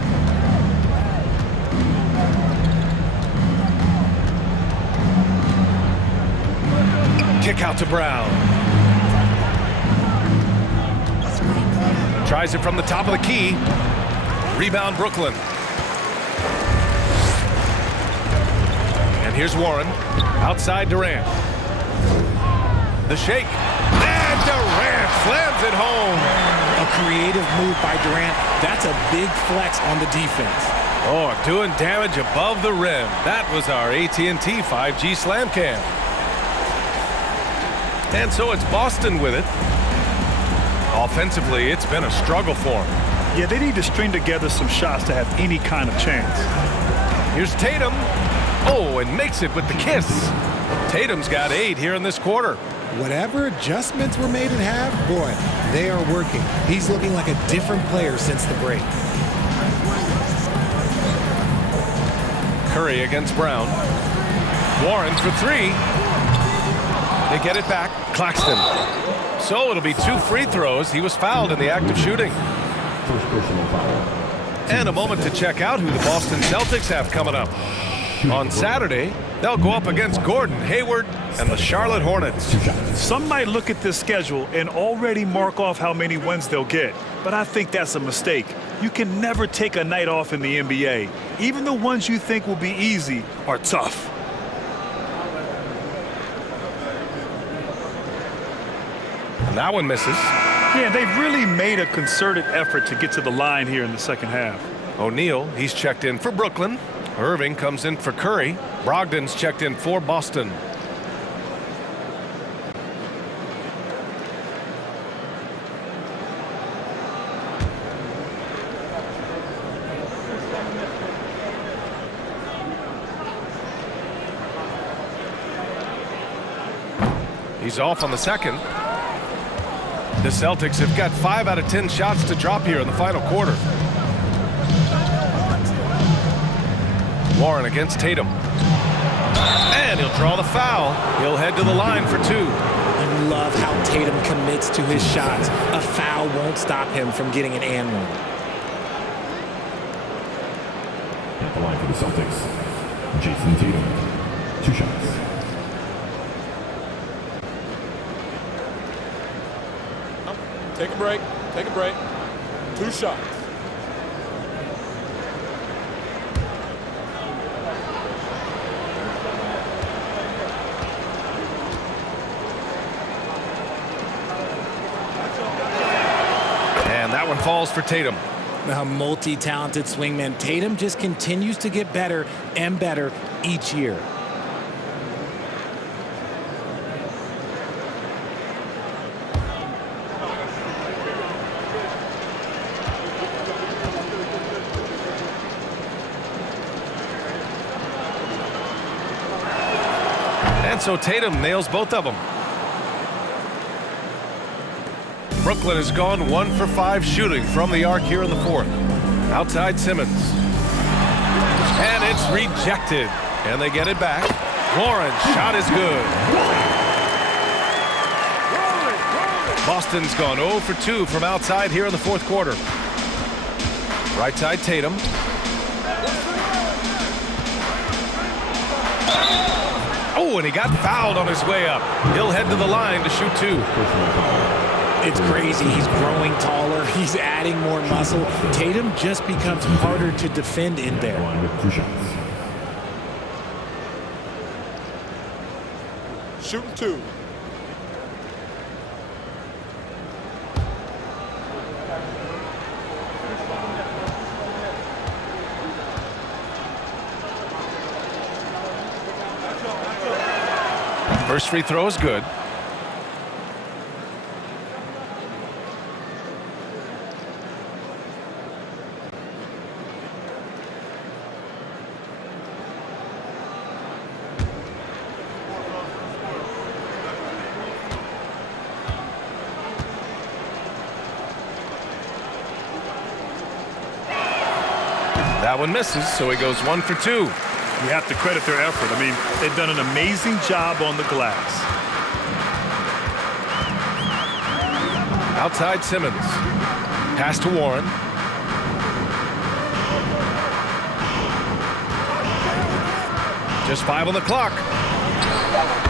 Kick out to Brown. Tries it from the top of the key. Rebound Brooklyn. And here's Warren. Outside Durant. The shake. And Durant slams it home. A creative move by Durant. That's a big flex on the defense. Oh, doing damage above the rim. That was our AT&T 5G slam cam. And so it's Boston with it. Offensively, it's been a struggle for them. Yeah, they need to string together some shots to have any kind of chance. Here's Tatum. Oh, and makes it with the kiss. Tatum's got 8 here in this quarter. Whatever adjustments were made at half, boy, they are working. He's looking like a different player since the break. Curry against Brown. Warren for three. They get it back. Claxton. So it'll be 2 free throws. He was fouled in the act of shooting. First personal foul. And a moment to check out who the Boston Celtics have coming up. On Saturday, they'll go up against Gordon Hayward and the Charlotte Hornets. Some might look at this schedule and already mark off how many wins they'll get, but I think that's a mistake. You can never take a night off in the NBA. Even the ones you think will be easy are tough. And that one misses. Yeah, they've really made a concerted effort to get to the line here in the second half. O'Neal, he's checked in for Brooklyn. Irving comes in for Curry. Brogdon's checked in for Boston. He's off on the second. The Celtics have got 5 out of 10 shots to drop here in the final quarter. Warren against Tatum. And he'll draw the foul. He'll head to the line for 2. I love how Tatum commits to his shots. A foul won't stop him from getting an and one. At the line for the Celtics, Jason Tatum. 2 shots. Take a break. Take a break. 2 shots. And that one falls for Tatum. A multi-talented swingman, Tatum just continues to get better and better each year. And so Tatum nails both of them. Brooklyn has gone 1 for 5 shooting from the arc here in the fourth. Outside Simmons. And it's rejected. And they get it back. Warren's shot is good. Boston's gone 0 for 2 from outside here in the fourth quarter. Right side Tatum. Oh, and he got fouled on his way up. He'll head to the line to shoot 2. It's crazy. He's growing taller. He's adding more muscle. Tatum just becomes harder to defend in there. Line with 2 shots. Shooting 2. First free throw is good. That one misses, so he goes 1 for 2. You have to credit their effort. I mean, they've done an amazing job on the glass. Outside Simmons. Pass to Warren. Just 5 on the clock.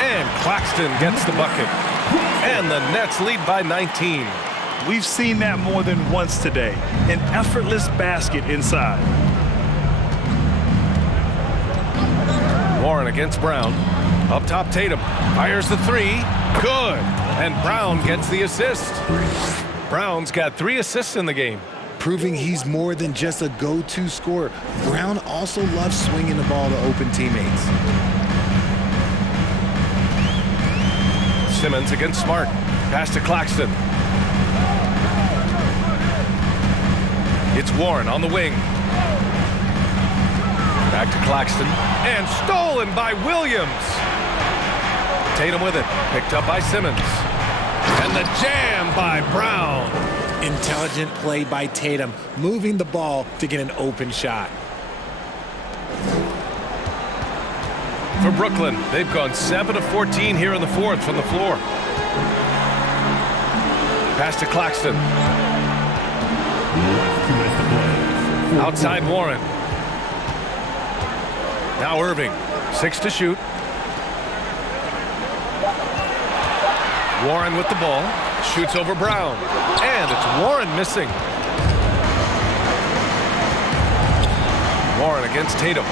And Claxton gets the bucket. And the Nets lead by 19. We've seen that more than once today. An effortless basket inside. Warren against Brown. Up top, Tatum. Fires the 3. Good. And Brown gets the assist. Brown's got 3 assists in the game. Proving he's more than just a go-to scorer. Brown also loves swinging the ball to open teammates. Simmons against Smart. Pass to Claxton. It's Warren on the wing. Back to Claxton. And stolen by Williams. Tatum with it. Picked up by Simmons. And the jam by Brown. Intelligent play by Tatum, moving the ball to get an open shot. For Brooklyn, they've gone 7 of 14 here in the fourth from the floor. Pass to Claxton. Outside Warren. Now Irving. 6 to shoot. Warren with the ball. Shoots over Brown. And it's Warren missing. Warren against Tatum.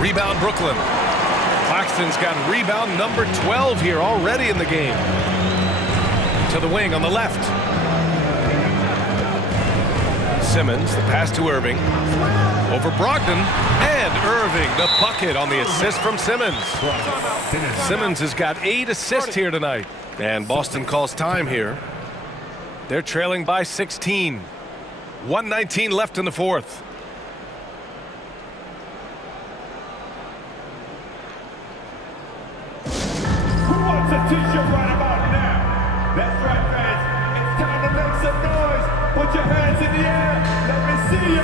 Rebound Brooklyn. Claxton's got rebound number 12 here already in the game. To the wing on the left. Simmons, the pass to Irving. Over Brogdon. And Irving, the bucket on the assist from Simmons. Simmons has got 8 assists here tonight. And Boston calls time here. They're trailing by 16. 1:19 left in the fourth. T-shirt right about now. That's right, fans. It's time to make some noise. Put your hands in the air. Let me see ya.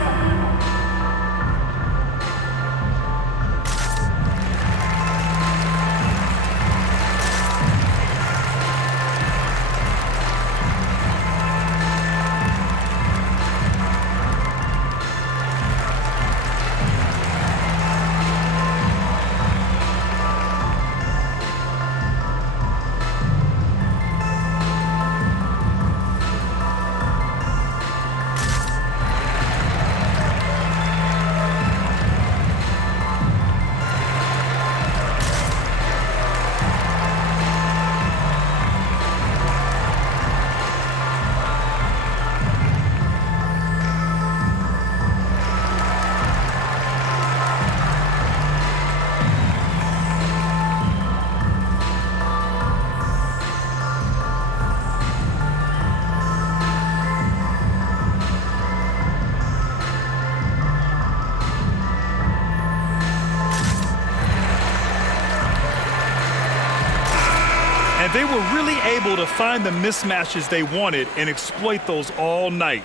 And they were really able to find the mismatches they wanted and exploit those all night.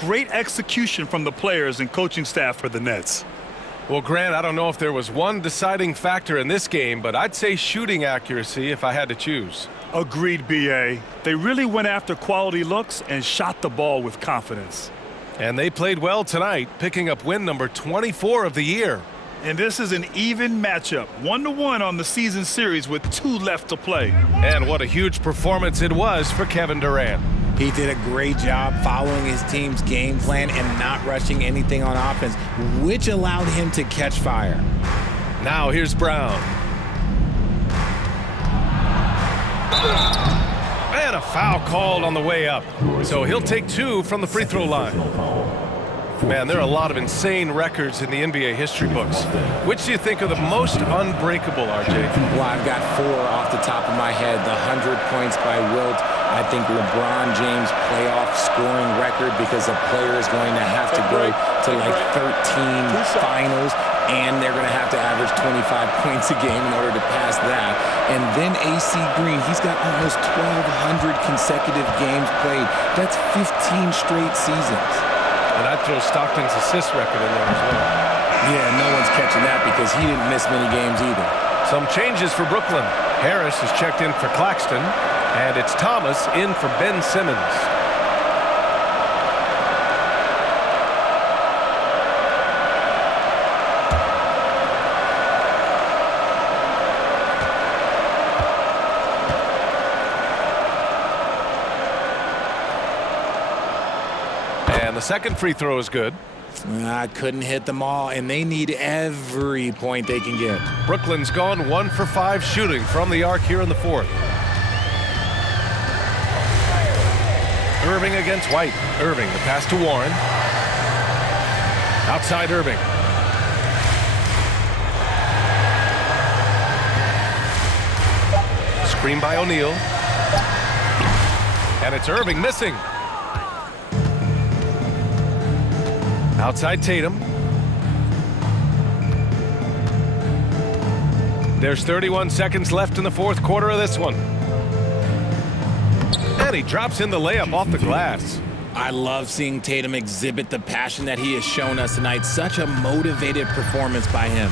Great execution from the players and coaching staff for the Nets. Well, Grant, I don't know if there was one deciding factor in this game, but I'd say shooting accuracy if I had to choose. Agreed, B.A. They really went after quality looks and shot the ball with confidence. And they played well tonight, picking up win number 24 of the year. And this is an even matchup, 1-1 on the season series with 2 left to play. And what a huge performance it was for Kevin Durant. He did a great job following his team's game plan and not rushing anything on offense, which allowed him to catch fire. Now here's Brown. And a foul called on the way up. So he'll take 2 from the free throw line. Man, there are a lot of insane records in the NBA history books. Which do you think are the most unbreakable, RJ? Well, I've got 4 off the top of my head. The 100 points by Wilt. I think LeBron James' playoff scoring record, because a player is going to have to go to like 13 finals, and they're going to have to average 25 points a game in order to pass that. And then AC Green, he's got almost 1,200 consecutive games played. That's 15 straight seasons. And I'd throw Stockton's assist record in there as well. Yeah, no one's catching that because he didn't miss many games either. Some changes for Brooklyn. Harris is checked in for Claxton, and it's Thomas in for Ben Simmons. And the second free throw is good. I couldn't hit them all, and they need every point they can get. Brooklyn's gone 1 for 5 shooting from the arc here in the fourth. Irving against White. Irving, the pass to Warren. Outside Irving. Screen by O'Neal. And it's Irving missing. Outside Tatum. There's 31 seconds left in the fourth quarter of this one. And he drops in the layup off the glass. I love seeing Tatum exhibit the passion that he has shown us tonight. Such a motivated performance by him.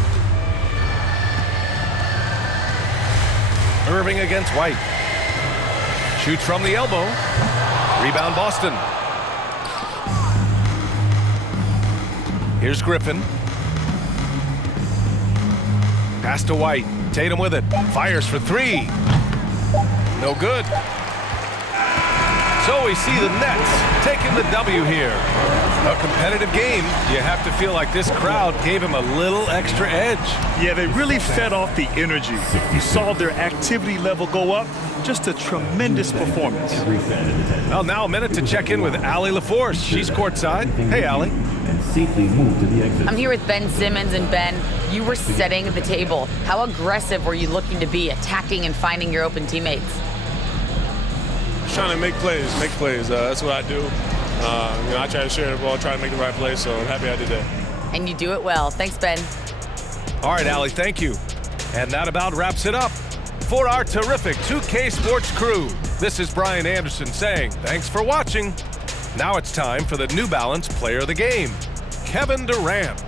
Irving against White. Shoots from the elbow. Rebound Boston. Here's Griffin. Pass to White. Tatum with it. Fires for three. No good. So we see the Nets taking the W here. A competitive game. You have to feel like this crowd gave him a little extra edge. Yeah, they really fed off the energy. You saw their activity level go up. Just a tremendous performance. Well, now a minute to check in with Allie LaForce. She's courtside. Hey, Allie. I'm here with Ben Simmons, and Ben, you were setting the table. How aggressive were you looking to be, attacking and finding your open teammates? Trying to make plays. That's what I do. I try to share the ball, try to make the right play, so I'm happy I did that. And you do it well. Thanks, Ben. All right, Allie, thank you. And that about wraps it up. For our terrific 2K Sports crew, this is Brian Anderson saying thanks for watching. Now it's time for the New Balance Player of the Game, Kevin Durant.